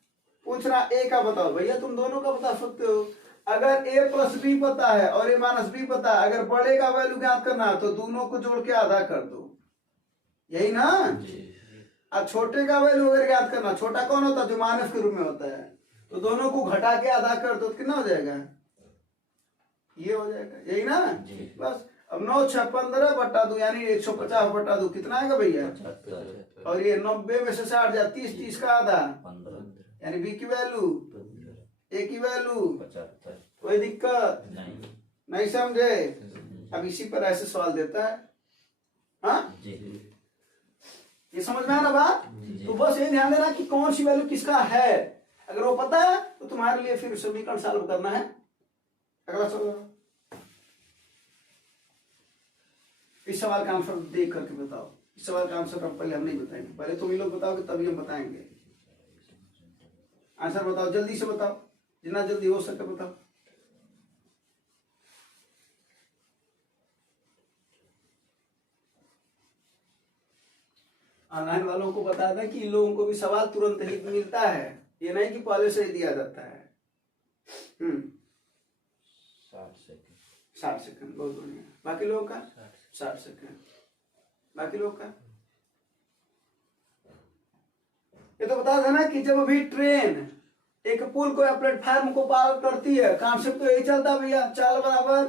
पूछना ए का बताओ भैया, तुम दोनों का बता सकते हो। अगर ए प्लस बी पता है और ए माइनस बी पता है, अगर बड़े का वैल्यू ज्ञात करना है तो दोनों को जोड़ के आधा कर दो, यही ना? अब छोटे का वैल्यू अगर ज्ञात करना, छोटा कौन होता है? जो माइनस के रूप में होता है, तो दोनों को घटा के आधा कर दो तो कितना हो जाएगा? ये हो जाएगा, यही ना? बस। अब 9 6 15/2 यानी 150/2 कितना आएगा भैया? और ये 90 में से 60 जाए 30, 30 का आधा यानी बी की वैल्यू, ए की वैल्यू 75। कोई दिक्कत नहीं समझे? अब इसी पर ऐसे सवाल देता है। हाँ ये समझ में आ ना बात? तो बस ये ध्यान देना कि कौन सी वैल्यू किसका है। अगर वो पता है तो तुम्हारे लिए फिर समीकरण सॉल्व करना है। अगला सवाल, इस सवाल का आंसर देख करके बताओ। इस सवाल का आंसर पहले हम नहीं बताएंगे, पहले तुम ही लोग बताओगे तभी हम बताएंगे। आंसर बताओ, जल्दी से बताओ, जितना जल्दी हो सके बताओ। ऑनलाइन वालों को बता दें कि इन लोगों को भी सवाल तुरंत ही मिलता है, ये नहीं कि पहले से ही दिया जाता है। 60 सेकंड, बहुत बढ़िया। बाकी लोगों का 60 सेकंड, बाकी लोग का ये तो बता देना कि जब अभी ट्रेन एक पुल को या प्लेटफार्म को पार करती है, कॉन्सेप्ट तो यही चलता है भैया, चाल बराबर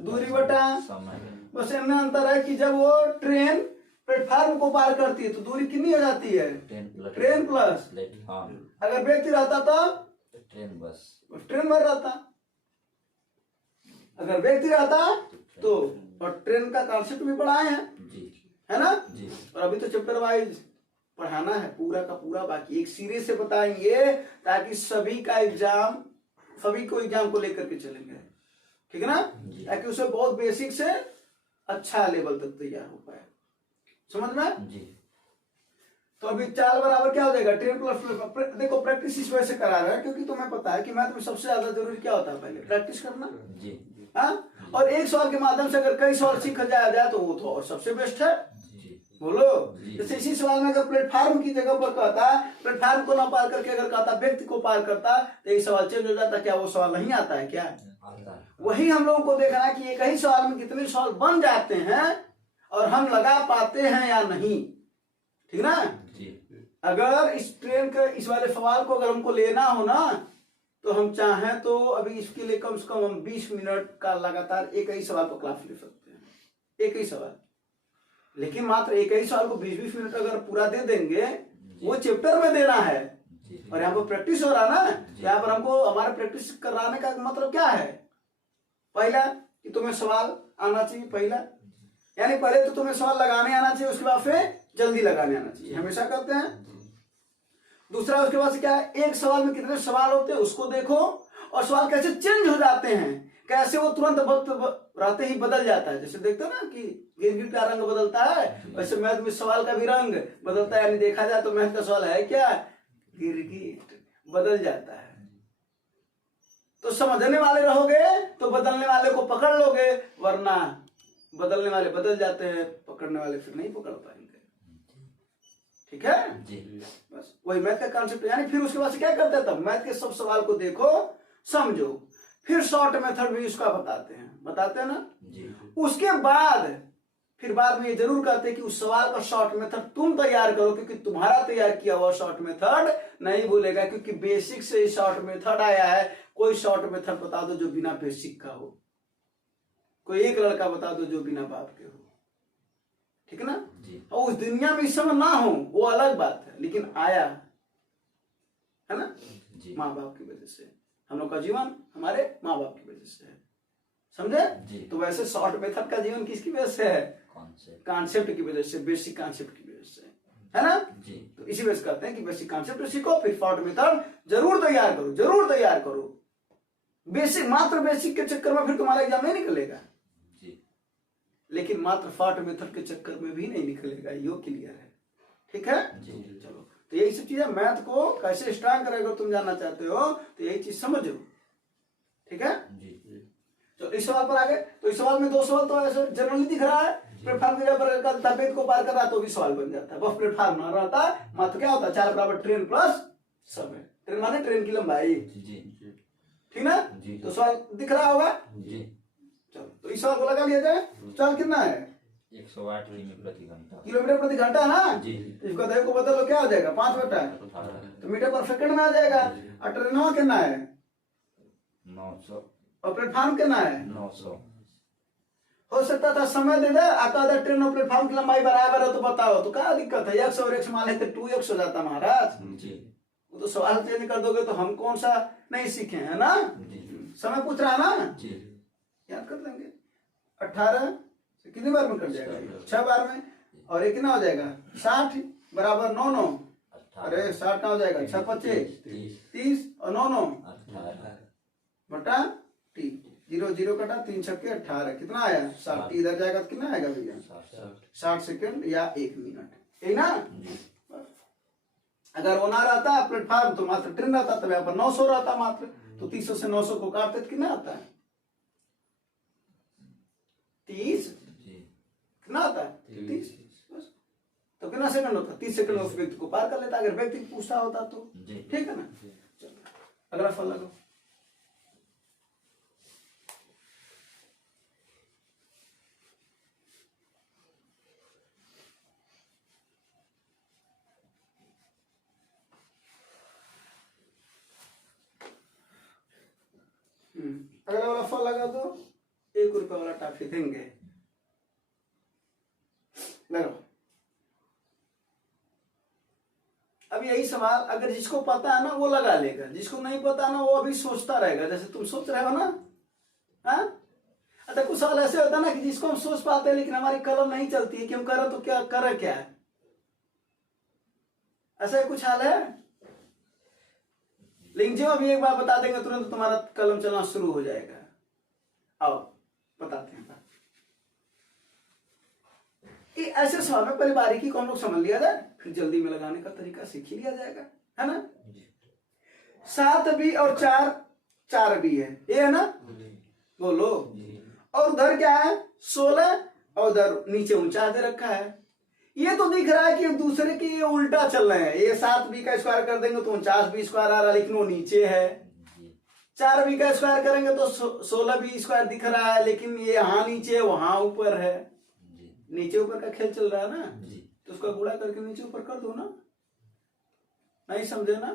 दूरी बटा समय। बस इनमें अंतर है कि जब वो ट्रेन प्लेटफार्म को पार करती है तो दूरी कितनी हो जाती है? Train plus platform. अगर व्यक्ति रहता तो ट्रेन भर रहता। अगर व्यक्ति रहता तो, और ट्रेन का कॉन्सेप्ट भी पढ़ाए हैं है ना जी। और अभी तो चैप्टर वाइज पढ़ाना है पूरा का पूरा, बाकी एक सीरीज से बताएंगे ताकि सभी को एग्जाम को लेकर के चलेंगे, ठीक है ना, ताकि उसे बहुत बेसिक से अच्छा लेवल तक तैयार हो पाए। समझ में जी। तो अभी चाल बराबर क्या हो जाएगा? Train plus. देखो प्रैक्टिस इस वजह से करा रहा है क्योंकि तुम्हें पता है कि मैथ में सबसे ज्यादा जरूरी क्या होता है? पहले प्रैक्टिस करना जी। हाँ, और एक सवाल के माध्यम से अगर कई सवाल सीखा जाए तो वो तो और सबसे बेस्ट है। बोलो, जैसे इसी सवाल में अगर प्लेटफार्म की जगह पर कहता प्लेटफार्म को ना पार करके अगर कहता व्यक्ति को पार करता तो ये सवाल चेंज हो जाता। क्या वो सवाल नहीं आता है क्या? वही हम लोगों को देखना है कि एक ही सवाल में कितने सवाल बन जाते हैं और हम लगा पाते हैं या नहीं, ठीक ना जी। अगर इस ट्रेन का इस वाले सवाल को अगर हमको लेना हो ना तो हम चाहें तो अभी इसके लिए कम से कम हम 20 मिनट का लगातार एक ही सवाल पर क्लास ले सकते हैं, एक ही सवाल। लेकिन मात्र एक ही सवाल को 20-20 मिनट अगर पूरा दे देंगे, वो चैप्टर में देना है और यहाँ पर प्रैक्टिस हो रहा ना, यहाँ पर हमको हमारे प्रैक्टिस कराने का मतलब क्या है? पहला कि तुम्हें सवाल आना चाहिए, पहला यानी पहले तो तुम्हें सवाल लगाने आना चाहिए, उसके बाद फिर जल्दी लगाने आना चाहिए, हमेशा करते हैं। दूसरा उसके बाद से क्या है, एक सवाल में कितने सवाल होते हैं उसको देखो और सवाल कैसे चेंज हो जाते हैं, कैसे वो तुरंत वक्त रहते ही बदल जाता है। जैसे देखते हो ना कि गिरगिट का रंग बदलता है, वैसे मैथ में सवाल का भी रंग बदलता है। यानी देखा जाए तो मैथ का सवाल है क्या? गिरगिट बदल जाता है। तो समझने वाले रहोगे तो बदलने वाले को पकड़ लोगे, वरना बदलने वाले बदल जाते हैं, पकड़ने वाले फिर नहीं पकड़ पाएंगे, ठीक है जी। बस वही मैथ का कॉन्सेप्ट। यानी फिर उसके बाद से क्या करते हैं, तब मैथ के सब सवाल को देखो समझो, फिर शॉर्ट मेथड भी उसका बताते हैं ना जी। उसके बाद फिर बाद में ये जरूर कहते हैं कि उस सवाल का शॉर्ट मेथड तुम तैयार करो, क्योंकि तुम्हारा तैयार किया हुआ शॉर्ट मेथड नहीं भूलेगा, क्योंकि बेसिक से शॉर्ट मेथड आया है। कोई शॉर्ट मेथड बता दो जो बिना बेसिक का हो, कोई एक लड़का बता दो जो बिना बाप के हो, ठीक है ना जी। और उस दुनिया में इस समय ना हो वो अलग बात है, लेकिन आया है ना जी, माँ बाप की वजह से। हम लोग का जीवन हमारे माँ बाप की वजह से है, समझे? तो वैसे शॉर्ट मेथड का जीवन किसकी वजह से है? कॉन्सेप्ट की वजह से, बेसिक कॉन्सेप्ट की वजह से, है ना जी। तो इसी वजह से कहते हैं कि बेसिक कॉन्सेप्ट सीखो, फिर शॉर्ट मेथड जरूर तैयार करो, जरूर तैयार करो। बेसिक, मात्र बेसिक के चक्कर में फिर तुम्हारा एग्जाम नहीं निकलेगा जी, लेकिन मात्र शॉर्ट मेथड के चक्कर में भी नहीं निकलेगा, यो क्लियर है, ठीक है जी। चलो, तो यही सब चीजें मैथ को कैसे स्ट्रांग करेगा तुम जानना चाहते हो तो यही चीज समझो, ठीक है जी। तो इस सवाल पर आगे, तो इस सवाल में दो सवाल तो ऐसे जनरली दिख रहा है। प्लेटफार्म के जब तबीयत को पार कर रहा तो भी सवाल बन जाता है, बस प्लेटफार्म ना रहता मात्र क्या होता है, चाल बराबर ट्रेन प्लस समय। ट्रेन माने ट्रेन की लंबाई, ठीक ना जी। तो सवाल दिख रहा होगा जी। चलो, तो इस सवाल को लगा लिया जाए। सवाल कितना है? 108 किलोमीटर प्रति घंटा, किलोमीटर प्रति घंटा ना जी। इसको देखो को बदलो, क्या हो जाएगा? 5 बटा तो मीटर पर सेकंड में आ जाएगा। और ट्रेन कितना है? 900। और प्लेटफार्म कितना है? 900। हो सकता था समय दे दे, आता ट्रेन और प्लेटफार्म की लंबाई बराबर है तो बताओ, तो क्या दिक्कत है? 100 और 100 मान लेते 2x हो जाता महाराज जी। वो तो सवाल चेंज कर दोगे तो हम कौन सा नहीं सीखे, है ना जी। समय पूछ रहा ना जी, याद कर लेंगे। 18 कितनी बार में कर जाएगा? 6 बार में। और ये कितना हो जाएगा 60 बराबर 9 9। अरे 60 का हो जाएगा 6 25 30 और 9 9 बटा टी। 0 0 कटा 3 छक्के 18 कितना आया 60। इधर जाएगा तो कितना आएगा भैया 60 सेकंड या 1 मिनट, यही ना। अगर वो ना रहता प्लेटफॉर्म तो मात्र ट्रेन रहता, तब यहाँ पर 900 रहता मात्र, तो 300 से 900 को काटते तो कितना आता है 30। कितना आता है 30। तो कितना सेकंड होता है 30 सेकंड में उस व्यक्ति को पार कर लेता अगर व्यक्ति पूछता होता तो। ठीक है ना। अगला फल लगाओ। अगला वाला फल लगा दो, 1 रुपये वाला टॉफी देंगे। लगाओ। अब यही सवाल अगर जिसको पता है ना वो लगा लेगा, जिसको नहीं पता ना वो अभी सोचता रहेगा, जैसे तुम सोच रहे हो ना। हाँ अच्छा, कुछ सवाल ऐसे होता है ना कि जिसको हम सोच पाते हैं लेकिन हमारी कलम नहीं चलती है कि हम करें तो क्या करें, क्या है ऐसा कुछ हाल है। लेकिन जो अभी एक बार बता देंगे तुरंत तुम्हारा कलम चलना शुरू हो जाएगा। आओ बताते हैं। कि ऐसे सवाल में पहले बारीकी को हम लोग समझ लिया जाए, फिर जल्दी में लगाने का तरीका सीख ही लिया जाएगा, है ना। 7 भी और 4 भी है, ये है ना। बोलो। और उधर क्या है 16 और उधर नीचे 49 दे रखा है। ये तो दिख रहा है कि दूसरे के ये उल्टा चल रहे हैं। ये 7 बी का स्क्वायर कर देंगे तो 49 बी स्क्वायर आ रहा है, लेकिन वो नीचे है। 4 बी का स्क्वायर करेंगे तो 16 बी स्क्वायर दिख रहा है, लेकिन ये यहाँ नीचे है वहां ऊपर है। नीचे ऊपर का खेल चल रहा है ना, तो उसका गुणा करके नीचे ऊपर कर दो ना। नहीं समझे ना,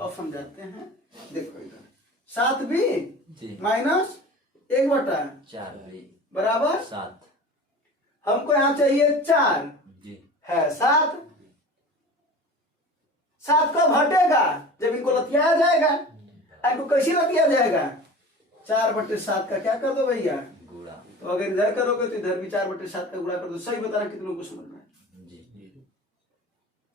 अब समझाते हैं। देखो इधर 7 बी माइनस 1/4 बराबर 7। हमको यहाँ चाहिए 4 है 7। 7 कब हटेगा जब इनको लतियाया जाएगा। इनको कैसे लतिया जाएगा 4/7 का क्या कर दो भैया गुणा। तो अगर इधर करोगे तो इधर भी 4/7 का गुणा कर दो। सही बताना कितनों को समझ में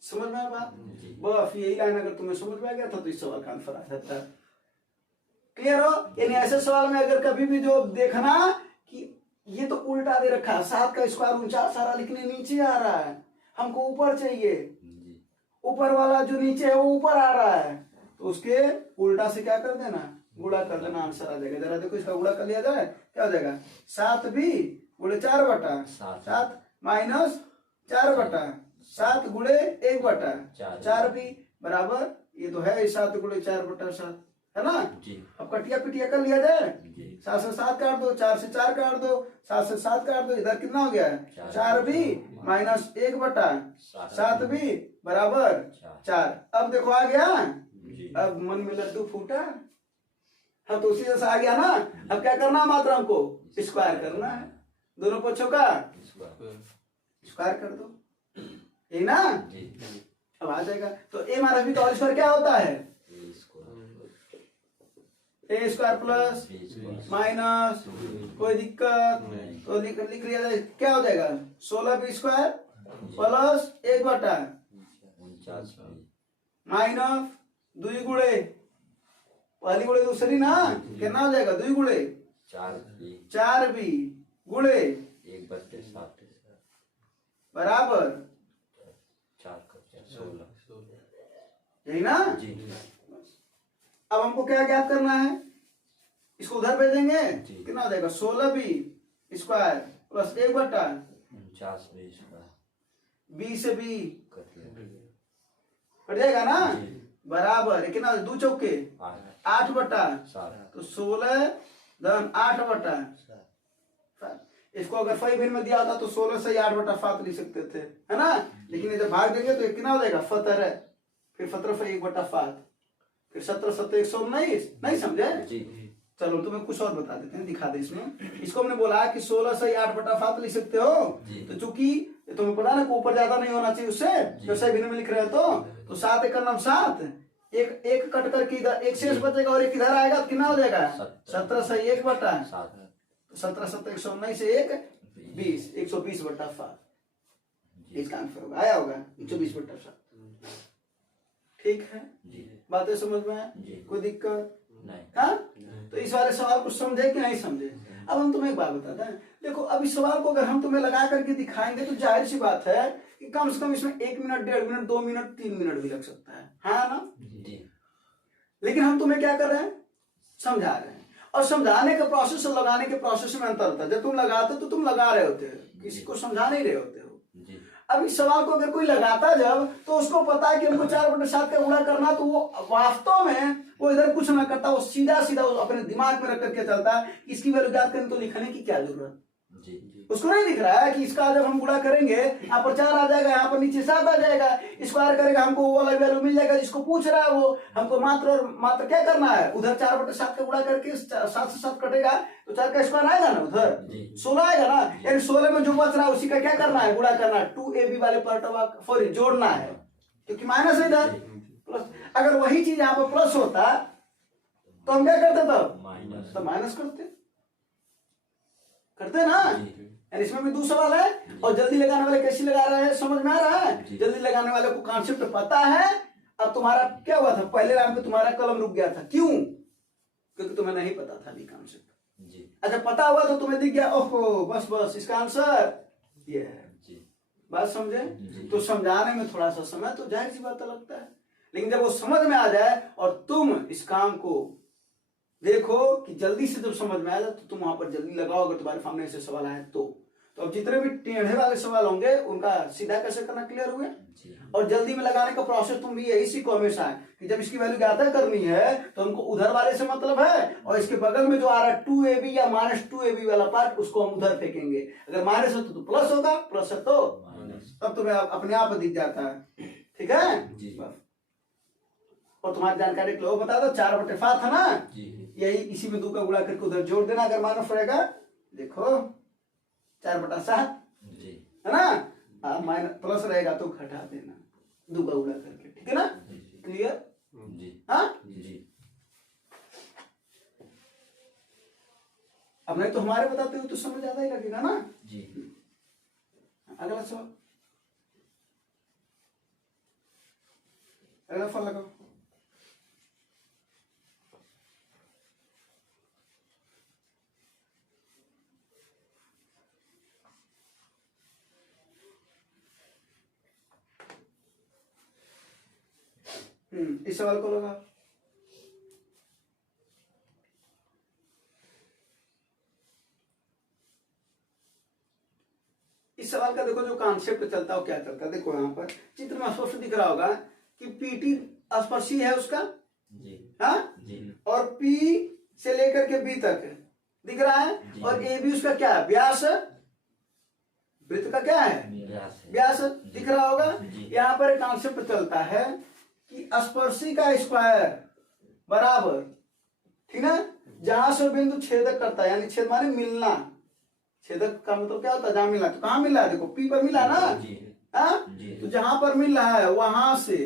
समझ में आया बात। बस यही लाइन अगर तुम्हें समझ में आ गया था तो इस सवाल का आंसर आ जाता है। क्लियर हो। यानी ऐसे सवाल में अगर कभी भी जो देखना कि ये तो उल्टा दे रखा है, 7 का स्क्वायर 49 आ रहा लेकिन नीचे आ रहा है, हमको ऊपर चाहिए, ऊपर वाला जो नीचे है वो ऊपर आ रहा है, तो उसके उल्टा से क्या कर देना गुणा कर देना, आंसर आ जाएगा। जरा देखो इसका गुणा कर लिया जाए क्या हो जाएगा 7 भी गुणे 4/7 माइनस 4/7 गुणे 1/4 भी बराबर ये तो है 7 गुणे 4/7 है ना। अब कटिया पिटिया कर लिया जाए। 7 से 7 काट दो, 4 से 4 काट दो, 7 से 7 काट दो, इधर कितना हो गया 4 भी माइनस 1/7 भी बराबर 4। अब देखो आ गया। अब मन में लड्डू फूटा। हाँ तो उसी जैसा आ गया ना। अब क्या करना मात्र हमको स्क्वायर करना है, दोनों पक्षों का स्क्वायर कर दो, यही ना। अब आ जाएगा। तो ए माइनस बी का होल स्क्वायर क्या होता है ए स्क्वायर प्लस माइनस कोई दिक्कत तो लिख लिया जाए क्या हो जाएगा 16 बी स्क्वायर प्लस 1/49 माइनस 2 गुणे पहली गुणे दूसरी ना कितना हो जाएगा 2 गुणे 4 बी गुणे 1/7 बराबर 4 यही ना। अब हमको क्या ज्ञात करना है, इसको उधर भेजेंगे कितना हो जाएगा 16 बी स्क्वायर प्लस 1/49 बी से बी कट जाएगा ना बराबर कितना 2 चौके 8/7 तो 16 धन 8/7। इसको अगर फई भिन्न में दिया होता तो 16 से 8/7 लिख सकते थे, है ना। लेकिन ये जब भाग देंगे तो कितना हो जाएगा 17 फिर 17 फई 1/7 फिर 17 17 119। नहीं समझे। चलो तुम्हें कुछ और बता देते हैं, दिखा दे इसमें। इसको हमने बोला कि 16 से 8/7 लिख सकते हो। तो चूंकि तुम्हें पता ना ऊपर ज्यादा नहीं होना चाहिए उससे, जो सही भिन्न में लिख रहे हो तो 7 एक नाम 7 एक कट करके इधर एक शेष बचेगा और एक इधर आएगा तो कितना हो जाएगा 17 से 1/7 तो 17 17 119 से 1 20 120/7 इसका आंसर होगा, आया होगा 120/7। ठीक है, जी बातें समझ में आए? जी कोई दिक्कत? नहीं हाँ, तो इस वाले सवाल को समझे कि नहीं समझे? अब हम तुम्हें एक बात बताते हैं, देखो अब इस सवाल को अगर हम तुम्हें लगा करके दिखाएंगे तो जाहिर सी बात है कि कम से कम इसमें 1 मिनट, 1.5 मिनट, 2 मिनट, 3 मिनट भी लग सकता है, हाँ ना? जी लेकिन हम तुम्हें क्या कर रहे हैं, समझा रहे हैं। और समझाने के प्रोसेस और लगाने के प्रोसेस में अंतर होता है। जब तुम लगाते हो तो तुम लगा रहे होते हो, किसी को समझा नहीं रहे होते हो। जी अब इस सवाल को अगर कोई लगाता जब, तो उसको पता है कि हमको 4/7 का गुणा करना, तो वो वास्तव में वो इधर कुछ ना करता, वो सीधा सीधा वो अपने दिमाग में रख करके चलता है। इसकी वैल्यू ज्ञात करने तो लिखने की क्या जरूरत, जी उसको नहीं दिख रहा है कि इसका जब हम गुणा करेंगे यहाँ पर 4 आ जाएगा, यहाँ पर नीचे 7 आ जाएगा, स्क्वायर करेगा हमको वो वाला वैल्यू मिल जाएगा जिसको पूछ रहा है वो। हमको मात्र और मात्र क्या करना है, उधर 4/7 का गुणा करके 7 से 7 कटेगा तो 4 का स्क्वायर आएगा ना, उधर 16 आएगा ना, यानी 16 में जो बच रहा है उसी का क्या करना है, गुणा करना है। 2ab वाले पार्ट सॉरी जोड़ना है, क्योंकि माइनस है इधर प्लस। अगर वही चीज यहाँ पर प्लस होता तो हम क्या करते तब, माइनस तो माइनस करते ना। यानी इसमें भी 2 सवाल है। और जल्दी लगाने वाले कैसे लगा रहे हैं, समझ में आ रहा है? जल्दी लगाने वाले को कॉन्सेप्ट पता है। अब तुम्हारा क्या हुआ था, पहले राउंड पे तुम्हारा कलम रुक गया था, क्यों? क्योंकि तुम्हें नहीं पता था भी कॉन्सेप्ट। जी अच्छा पता हुआ तो तुम्हें दिख गया, ओहो बस इसका आंसर ये है। जी बात समझे? तो समझाने में थोड़ा सा समय तो जाहिर सी बात लगता है, लेकिन जब वो समझ में आ जाए और तुम इस काम को देखो कि जल्दी से जब समझ में आ जाए तो तुम वहां पर जल्दी लगाओ। अगर तुम्हारे सामने ऐसे सवाल आए तो अब जितने भी टेढ़े वाले सवाल होंगे उनका सीधा कैसे करना क्लियर हुए। और जल्दी में लगाने का प्रोसेस तुम भी यही सीखो हमेशा कि जब इसकी वैल्यू ज्ञात करनी है तो हमको उधर वाले से मतलब है, और इसके बगल में जो आ रहा है 2ab या -2ab वाला पार्ट, उसको हम उधर फेंकेंगे। अगर माइनस है तो प्लस होगा, प्लस है तो तब तुम्हें अपने आप दिख जाता है। ठीक है जी और तुम्हारी जानकारी के लिए वो बता दो 4/7 है ना, जी यही इसी में 2 का गुणा करके उधर जोड़ देना। अगर माइनस रहेगा देखो 4/7 जी है ना, माइनस प्लस रहेगा तो घटा देना 2 का गुणा करके, ठीक है ना? क्लियर? जी हाँ, जी अब नहीं तो हमारे बताते हो तो समझ ज्यादा ही लगेगा ना। जी अगला सवाल, अगला फल लगाओ। इस सवाल को लगा। इस सवाल का देखो जो कॉन्सेप्ट चलता है वो क्या चलता है, देखो यहाँ पर चित्र में स्पष्ट दिख रहा होगा कि पीटी स्पर्शी है उसका, जी हाँ, जी और पी से लेकर के बी तक दिख रहा है, और ए बी उसका क्या है, व्यास, वृत्त का क्या है, व्यास दिख रहा होगा। यहाँ पर एक कॉन्सेप्ट चलता है कि स्पर्शी का स्क्वायर बराबर, ठीक है, जहां से बिंदु छेदक करता है, यानी छेद माने मिलना, छेदक का मतलब क्या होता है, जहां मिला, तो कहां मिला है, देखो पी पर मिला ना, हाँ, तो जहां पर मिल रहा है वहां से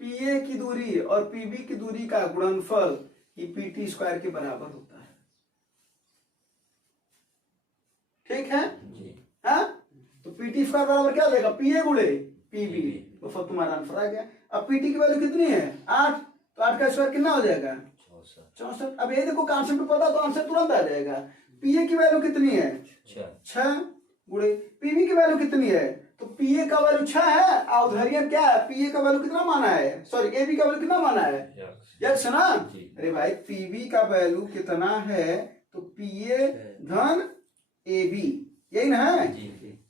पी ए की दूरी और पीबी की दूरी का गुणनफल ये पीटी स्क्वायर के बराबर होता है। ठीक है, हाँ, तो पीटी स्क्वायर बराबर क्या हो जाएगा, पी ए गुणे पीबी, तो फिर तुम्हारा आंसर आ गया। अब पीटी की वैल्यू कितनी है, 8, तो 8 का स्क्वायर कितना हो जाएगा, 64। अब ये देखो कॉन्सेप्ट पता तो आंसर तुरंत आ जाएगा। पीए की वैल्यू कितनी है, 6 गुणे पीबी की वैल्यू कितनी है, तो पीए का वैल्यू 6 है, और उधरियन क्या है, पीए का वैल्यू कितना माना है, सॉरी एबी का वैल्यू कितना माना है, यक्स ना। अरे भाई पीबी का वैल्यू कितना है, तो पीए धन एबी, यही ना है,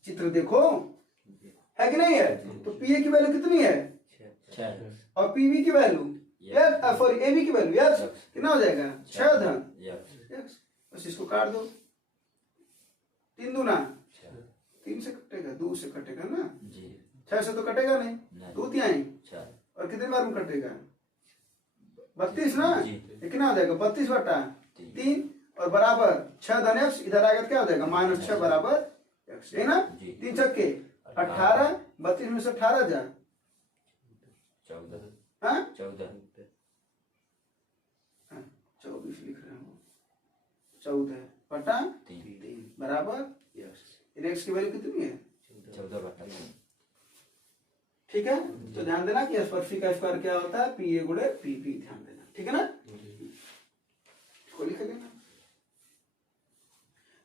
चित्र देखो है कि नहीं है। तो पीए की वैल्यू कितनी है, 6 और पीबी की वैल्यू सॉरी एबी की वैल्यू यक्स, कितना हो जाएगा, 6 धन यक्स। बस इसको काट दो, 3 दूना 3 से कटेगा, 2 से कटेगा ना, 6 से तो कटेगा नहीं, 2 तिहाई, और कितनी बार में कटेगा, 32 ना, कितना हो जाएगा, 32/3 और बराबर 6 धन एक्स, इधर आएगा क्या हो जाएगा, -6 बराबर एक्स, है ना। 3 छक्के 18, 32 में से 18 जा 14, हाँ 14 24 लिख रहे हो, 14/3 बराबर एक्स की वैल्यू कितनी है, 14/3 ठीक है, तो ध्यान देना कि स्पर्शी का स्क्वायर क्या होता है, पी ए गुणे पी पी, ध्यान देना, ठीक है ना, इसको लिख देना।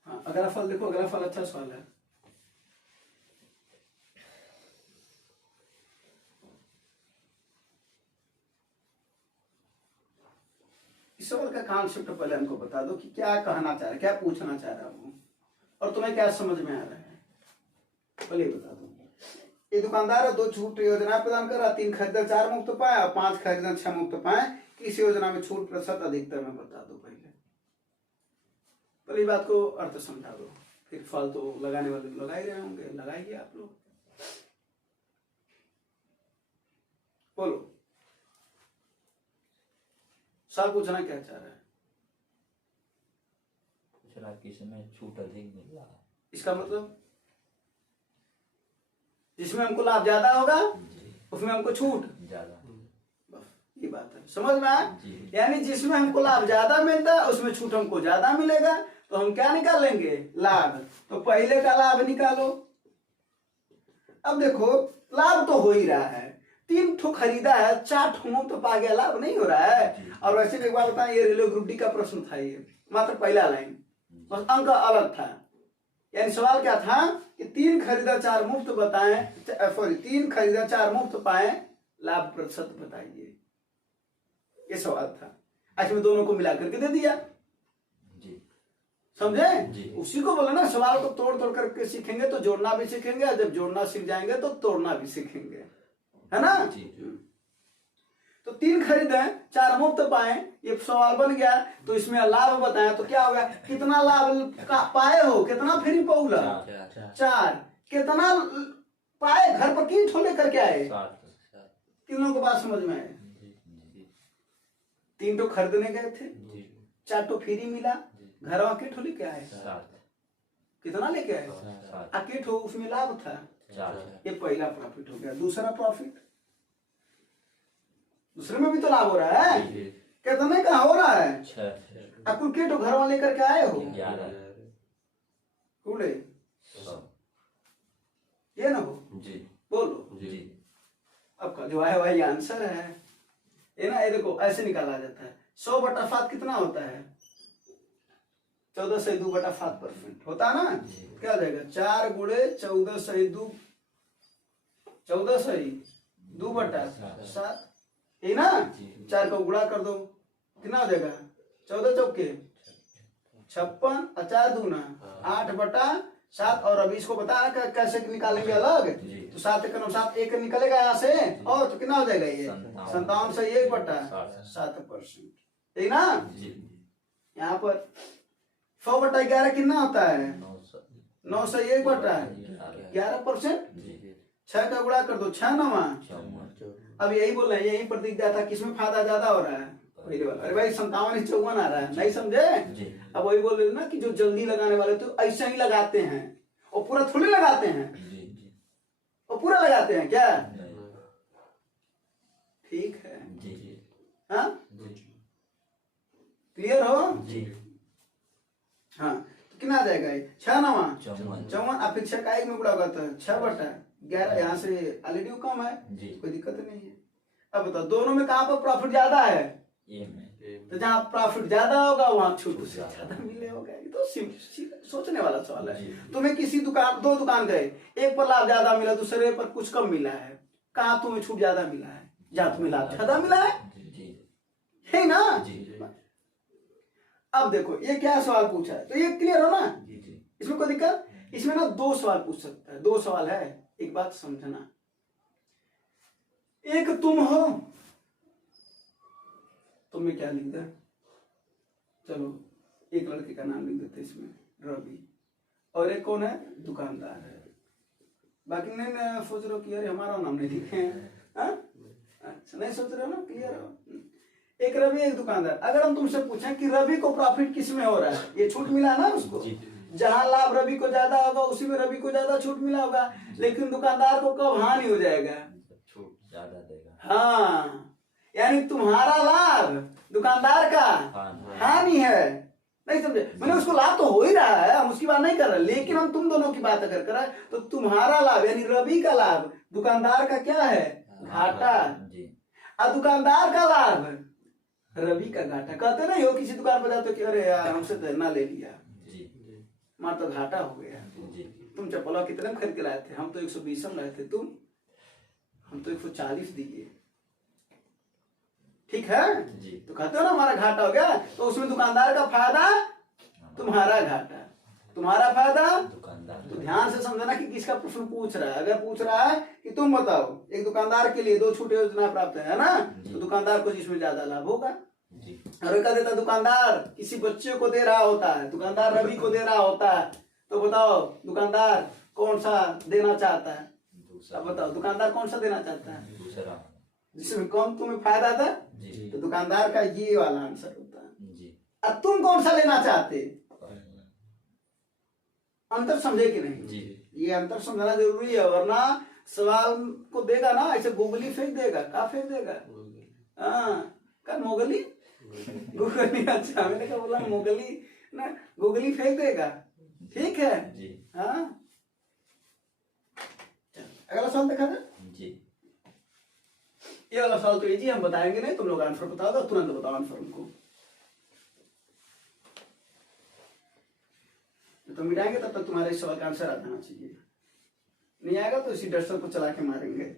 हाँ, अगला फल देखो, अगला फल अच्छा सवाल है। इस सवाल का कॉन्सेप्ट पहले हमको बता दो कि क्या कहना चाह रहा है, क्या पूछना चाह रहा हूँ, और तुम्हें क्या समझ में आ रहा है, पहले बता दो। ये दुकानदार है, 2 छूट योजना प्रदान कर रहा, 3 खरीदा 4 मुफ्त पाए और 5 खरीदा 6 मुफ्त पाए। किस योजना में छूट प्रतिशत अधिकतम है, बता दो। पहली बात को अर्थ समझा दो, फिर फल तो लगाने वाले लगा ही रहे होंगे, लगाइए आप लोग, बोलो सब पूछना क्या चाह रहा है। पूछ रहा किसमें छूट अधिक मिल रहा है, इसका मतलब जिसमें हमको लाभ ज्यादा होगा उसमें हमको छूट ज्यादा, ये बात है, समझ में आया। यानी जिसमें हमको लाभ ज्यादा मिलता है उसमें छूट हमको ज्यादा मिलेगा, तो हम क्या निकालेंगे, लाभ। तो पहले का लाभ निकालो। अब देखो लाभ तो हो ही रहा है, 3 ठो खरीदा है, 4 ठो मुफ्त पा गया, लाभ नहीं हो रहा है। और वैसे भी एक बात बताएं, ये रेलवे ग्रुप डी का प्रश्न था, ये मात्र पहला लाइन, बस अंक अलग था। यानी सवाल क्या था कि 3 खरीदा 4 मुफ्त बताएं, सॉरी 3 खरीदा 4 मुफ्त पाए, लाभ प्रतिशत बताइए, ये सवाल था। इसमें दोनों को मिला करके दे दिया, समझे। उसी को बोला ना, सवाल को तोड़ तोड़ करके सीखेंगे तो जोड़ना भी सीखेंगे, और जब जोड़ना सीख जाएंगे तो तोड़ना भी सीखेंगे, है ना। तो 3 खरीदे 4 मुफ्त पाए, ये सवाल बन गया। तो इसमें लाभ बताया, तो क्या होगा, कितना लाभ पाए हो, कितना फ्री पौला, 4, कितना पाए, घर पर 3 ठो लेकर के आए, कितनों को बात समझ में आए। 3 ठो खरीदने गए थे, 4 ठो फ्री मिला, घर वाले ठो लेके आए, कितना लेके आए, आके ठो, उसमें लाभ था 4। ये पहला प्रॉफिट हो गया। दूसरा प्रॉफिट, दूसरे में भी तो लाभ हो रहा है, कितने का हो रहा है, 6। अब कुल के ठो घर वाले लेकर के आए हो, 11 कूड़े, ये ना हो जी, बोलो जी। अब का जो है वही आंसर है, ये ना। ये देखो ऐसे निकाला जाता है, 100/7 कितना होता है, 14 से 2/7% होता है ना। क्या हो जाएगा, 4 गुणे 14 से 2, 14 से 2/7, ये ना। 4 का गुणा कर दो, कितना हो जाएगा, 14 चौके 56 और 4 दूना 8/7। और अभी इसको बता रहा कैसे निकालेंगे अलग, तो 7 एक 7 एक निकलेगा यहाँ से, और तो कितना हो जाएगा, ये 57 से 1/7%, ठीक ना। यहाँ पर 100/11 कितना होता है, 9 से 1/11%। 6 का गुणा कर दो, 6 9। अब यही बोल रहे हैं, यही प्रतीक दिया था, किसमें फायदा ज्यादा हो रहा है, पहले वाला। अरे भाई 57 54 आ रहा है, नहीं समझे। अब वही बोल रहे ना कि जो जल्दी लगाने वाले तो ऐसा ही लगाते हैं, और पूरा थोड़ी लगाते हैं, और पूरा लगाते हैं क्या, ठीक है, हाँ क्लियर हो। हाँ, तो कितना आ जाएगा, 6 9 54, और फिर 6 का 1 में गुणा होगा तो 6/11। यहाँ से ऑलरेडी कम है, कोई दिक्कत नहीं है। अब बताओ दोनों में कहाँ पर प्रॉफिट ज्यादा है, तो जहाँ प्रॉफिट ज्यादा होगा वहाँ छूट उससे ज्यादा मिले होगा। ये तो सोचने वाला सवाल है। तुम्हें किसी दुकान, 2 दुकान गए, एक पर लाभ ज्यादा मिला, दूसरे पर कुछ कम मिला है, कहाँ तुम्हें छूट ज्यादा मिला है, जहाँ तुम्हें लाभ ज्यादा मिला है ना। अब देखो ये क्या सवाल पूछा है, तो ये क्लियर हो ना, इसमें कोई दिक्कत। इसमें ना 2 सवाल पूछ सकता है, 2 सवाल है, एक बात समझना। एक तुम हो, तुम्हें क्या लिख दे, चलो एक लड़के का नाम लिख देते इसमें, रवि, और एक कौन है, दुकानदार है। बाकी नहीं सोच रहे हो कि अरे हमारा नाम नहीं लिखे हैं, अच्छा नहीं सोच रहे हो ना, क्लियर हो। एक रवि एक दुकानदार। अगर हम तुमसे पूछें कि रवि को प्रॉफिट किस में हो रहा है, ये छूट मिला ना उसको, जहां लाभ रवि को ज्यादा होगा उसी में रवि को ज्यादा छूट मिला होगा, लेकिन दुकानदार को कब हानि हो जाएगा, छूट ज्यादा देगा। हाँ, यानी तुम्हारा लाभ दुकानदार का हानि है, नहीं समझे, मैंने उसको लाभ तो हो ही रहा है, हम उसकी बात नहीं कर रहे, लेकिन हम तुम दोनों की बात अगर कर रहे हैं तो तुम्हारा लाभ यानी रवि का लाभ, दुकानदार का क्या है घाटा, जी और दुकानदार का लाभ रवि का घाटा। कहते नहीं हो किसी दुकान पर जाते हो कि अरे यार हमसे तो ना ले लिया, जी मार तो घाटा हो गया। जी तुम चप्पल कितने में खरीद के लाए थे, हम तो 120 में लाए थे, हम तो 140 दिए, ठीक है, जी तो कहते हो ना हमारा घाटा हो गया, तो उसमें दुकानदार का फायदा, तुम्हारा घाटा, तुम्हारा फायदा। दुकानदार तो ध्यान से समझना कि किसका प्रश्न पूछ रहा है। अगर पूछ रहा है कि तुम बताओ एक दुकानदार के लिए 2 छूट योजना प्राप्त है ना, तो दुकानदार को जिसमें ज्यादा लाभ होगा। जी और एक देता दुकानदार किसी बच्चे को दे रहा होता है, दुकानदार रवि को दे रहा होता है, तो बताओ दुकानदार कौन सा देना चाहता है, अब बताओ दुकानदार कौन सा देना चाहता है, दूसरा जिसमें कम तुम्हें फायदा था, जी तो दुकानदार का ये वाला आंसर होता है। जी अब तुम कौन सा लेना चाहते, अंतर समझे कि नहीं, जी ये अंतर समझना जरूरी है, वरना सवाल को देगा ना ऐसे गोगली फेंक देगा, क्या फेंक देगा, हाँ क्या मोगली, गोगली, अच्छा मैंने क्या बोला मोगली ना, गोगली फेंक देगा, ठीक है जी हाँ। अगला सवाल देखा था, जी ये वाला सवाल तो इजी हम बताएंगे नहीं, तुम लोग आंसर बता दो, तुरंत बताओ आंसर उनको, तो मिटाएंगे तब तक तुम्हारे इस सवाल का आंसर आ जाना चाहिए, नहीं आएगा तो इसी डस्टर को चला के मारेंगे।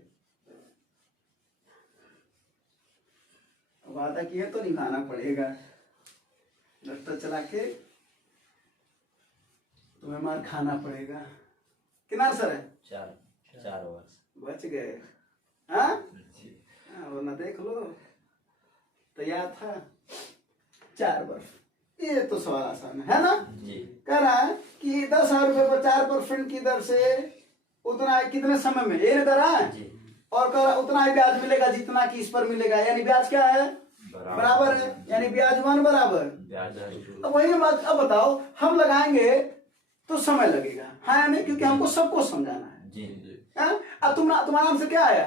वादा की है तो निभाना पड़ेगा, डस्टर चला के तुम्हें मार खाना पड़ेगा। कितना आंसर है, 4 वर्ष बच गए, हाँ जी वरना देख लो तैयार था 4 वर्ष, ये तो सवाल आसान है ना। जी कह रहा है कि 10,000 रुपए पर 4% की दर से उतना कितने समय में, ये कह रहा है, जी और कह रहा उतना ही ब्याज मिलेगा जितना कि इस पर मिलेगा, यानी ब्याज क्या है बराबर है, यानी ब्याज 1 बराबर। ब्याज अब वही बात, अब बताओ हम लगाएंगे तो समय लगेगा, हाँ या नहीं, क्योंकि हमको सबको समझाना है, जी हाँ? अब तुम्हारा आंसर क्या आया,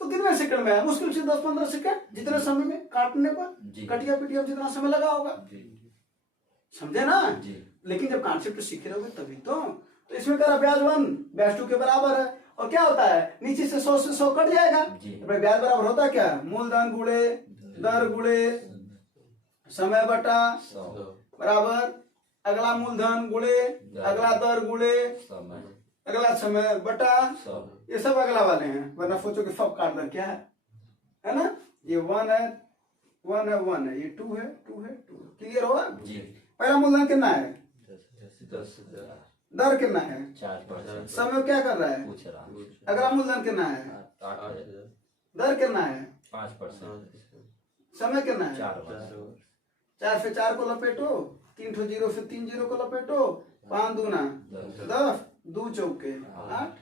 तो कितने सेकंड में आया, मुश्किल से 10-15 सेकंड, जितने समय में काटने पर जी। कटिया पिटिया जितना समय लगा होगा, जी समझे ना। जी लेकिन जब कॉन्सेप्ट सीखे रहोगे तभी तो इसमें कह रहा ब्याज 1 ब्याज 2 के बराबर है, और क्या होता है नीचे से 100 से 100 कट जाएगा, जी। तो भाई ब्याज बराबर होता है क्या, मूलधन गुणे दर गुणे समय बटा 100 बराबर अगला मूलधन गुणे अगला दर गुणे समय अगला समय बटा, 100 ये सब अगला वाले हैं, वरना सोचो कि सब काट दर क्या है ना, ये 1 है 1 है 1 है, ये 2 है 2 है 2, क्लियर हुआ। जी पहला मूलधन कितना है, 10,000 दर कितना है, 4% समय क्या कर रहा है, पूछ रहा हूँ अगला मूलधन कितना है, 8,000 दर कितना है, 5% समय कितना है, 4 वर्ष 4 से 4 को लपेटो, 3 ठो 0 से 3 0 को लपेटो, 5 दूना 10, 2 चौके 8,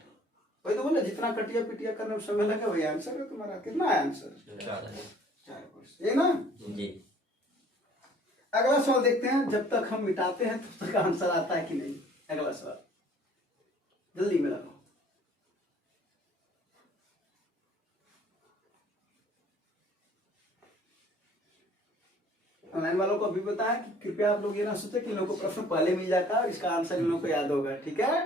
वही तो बोले जितना कटिया पिटिया करने में समय लगे वही आंसर है तुम्हारा, कितना है आंसर 4 वर्ष, ये ना। जी अगला सवाल देखते हैं, जब तक हम मिटाते हैं तब तक आंसर आता है कि नहीं। अगला सवाल जल्दी में लगाओ, ऑनलाइन वालों को अभी बताएं कि कृपया आप लोग ये ना सोचे कि इन लोगों को प्रश्न पहले मिल जाता है और इसका आंसर इन लोगों को याद होगा, ठीक है।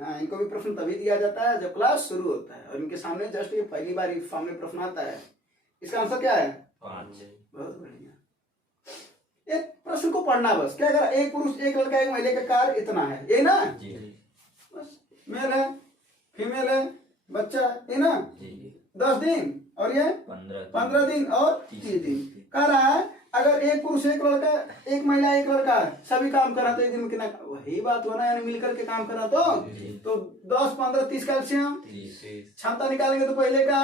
हाँ, इनको भी प्रश्न तभी दिया जाता है जब क्लास शुरू होता है और इनके सामने जस्ट ये पहली बार फॉर्म में प्रश्न आता है। इसका आंसर क्या है, 5 बहुत बढ़िया। एक प्रश्न को पढ़ना बस, क्या कर एक पुरुष एक लड़का एक महिला का कार्य इतना है, ये ना, जी बस मेल है फीमेल है बच्चा, ये ना, जी 10 दिन और ये 15 दिन और 30 दिन। कह रहा है अगर एक पुरुष एक लड़का एक महिला एक लड़का सभी काम करा तो एक दिन में कितना, वही बात होना, यानी मिलकर के काम करा तो 10 15 30 कैल्शियम 30 क्षमता निकालेंगे तो पहले का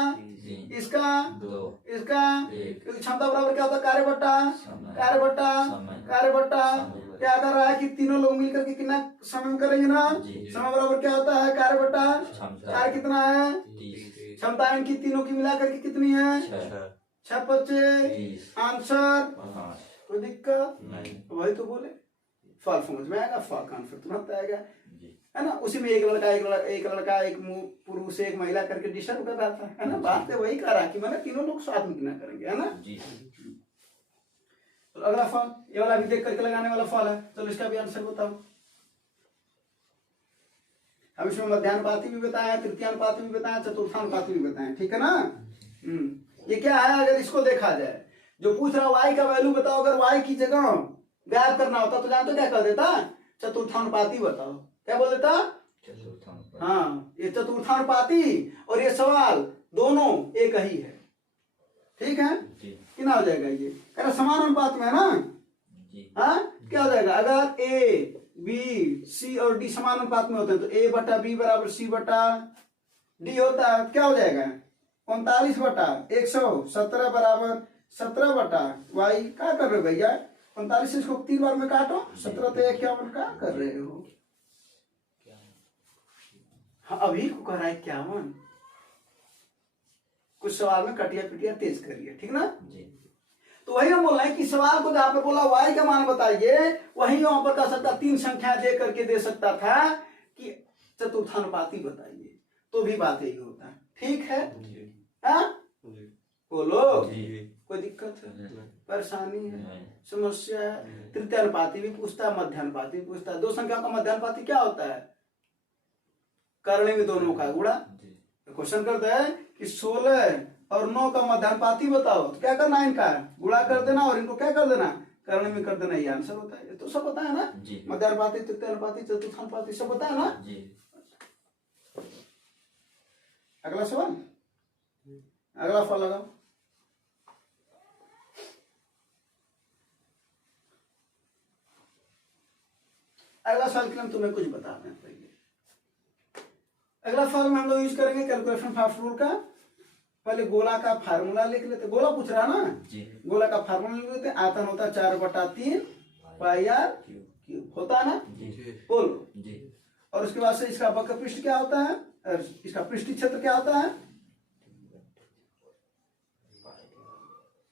इसका 2 इसका, क्योंकि क्षमता बराबर क्या होता है कार्य बट्टा समय। कार्य बट्टा समय। कार्य बट्टा। समय। क्या कर रहा है कि तीनों लोग मिलकर के कितना समय में करेंगे ना, जी। समय बराबर क्या होता है कार्य बट्टा क्षमता। कार्य कितना है 30 क्षमता इनकी तीनों की मिलाकर के कितनी है 6 बच्चे 30 आंसर 5 कोई दिक्कत नहीं वही तो बोले, फॉल समझ में आएगा, फॉल का आंसर तुरंत आएगा, जी है ना। उसी में एक लड़का एक पुरुष एक महिला करके डिस्टर्ब कर रहा था, है ना। बात तो वही कर रहा कि मैंने तीनों लोग साथ में कितना करेंगे, है ना। जी तो अगला फल, ये वाला भी देख करके लगाने वाला फल है। चलो इसका भी आंसर बताओ। अब इसमें मध्यानुपाती भी बताया, तृतीयानुपाती भी बताया, चतुर्थानुपाती भी बताया, ठीक है ना। ये क्या है, अगर इसको देखा जाए, जो पूछ रहा y का वैल्यू बताओ, अगर y की जगह गायब करना होता तो जानते क्या कर देता, चतुर्थानुपाती बताओ, क्या बोल देता। चतुर्थानुपाती। हाँ, ये चतुर्थानुपाती और ये सवाल दोनों एक ही है, ठीक है। कितना हो जाएगा ये, कह रहा समान अनुपात में है ना। हाँ, क्या हो जाएगा, अगर ए बी सी और डी समान अनुपात में होते हैं तो ए बटा बी बराबर सी बटा डी होता है। क्या हो जाएगा, 39 बटा 117 बराबर 17 बटा वाई। क्या कर रहे हो भैया, 45 इसको 3 बार में काटो, 17 तो 51। क्या कर रहे हो। हाँ, अभी को कर रहा है 51। कुछ सवाल में कटिया पिटिया तेज करिए, ठीक ना। तो वही हम बोल रहे हैं कि सवाल को जहां पे बोला y का मान बताइए, वही वहां पर कर सकता 3 संख्या दे करके दे सकता था कि चतुर्थानुपाती बताइए, तो भी बात यही होता है, ठीक है। हाँ बोलो, कोई दिक्कत है, परेशानी है, समस्या है। तृतीयानुपाती भी पूछता है, मध्यानुपाती भी पूछता है। दो संख्याओं का मध्यानुपाती क्या होता है, करने में दोनों का गुणा। क्वेश्चन करते हैं कि 16 और 9 का मध्यानुपाती बताओ, तो क्या करना है, इनका गुणा कर देना और इनको क्या कर देना, करने में कर देना, ये आंसर होता है। तो सब पता है ना, मध्यानुपाती, तृतीयानुपाती, चतुर्थानुपाती सब पता है ना। अगला सवाल, अगला फल लगाओ। अगला सवाल के लिए तुम्हें कुछ बता दें पहले। अगला फॉर्म में हम लोग यूज करेंगे कैलकुलेशन फास्ट रूल का। पहले गोला का फार्मूला लिख लेते, गोला पूछ रहा ना जी। गोला का फार्मूला लिख लेते, आयतन होता है 4/3 पाई आर क्यूब, होता है ना जी। बोलो जी। और उसके बाद से इसका वक्र पृष्ठ क्या होता है, और इसका पृष्ठीय क्षेत्र क्या होता है,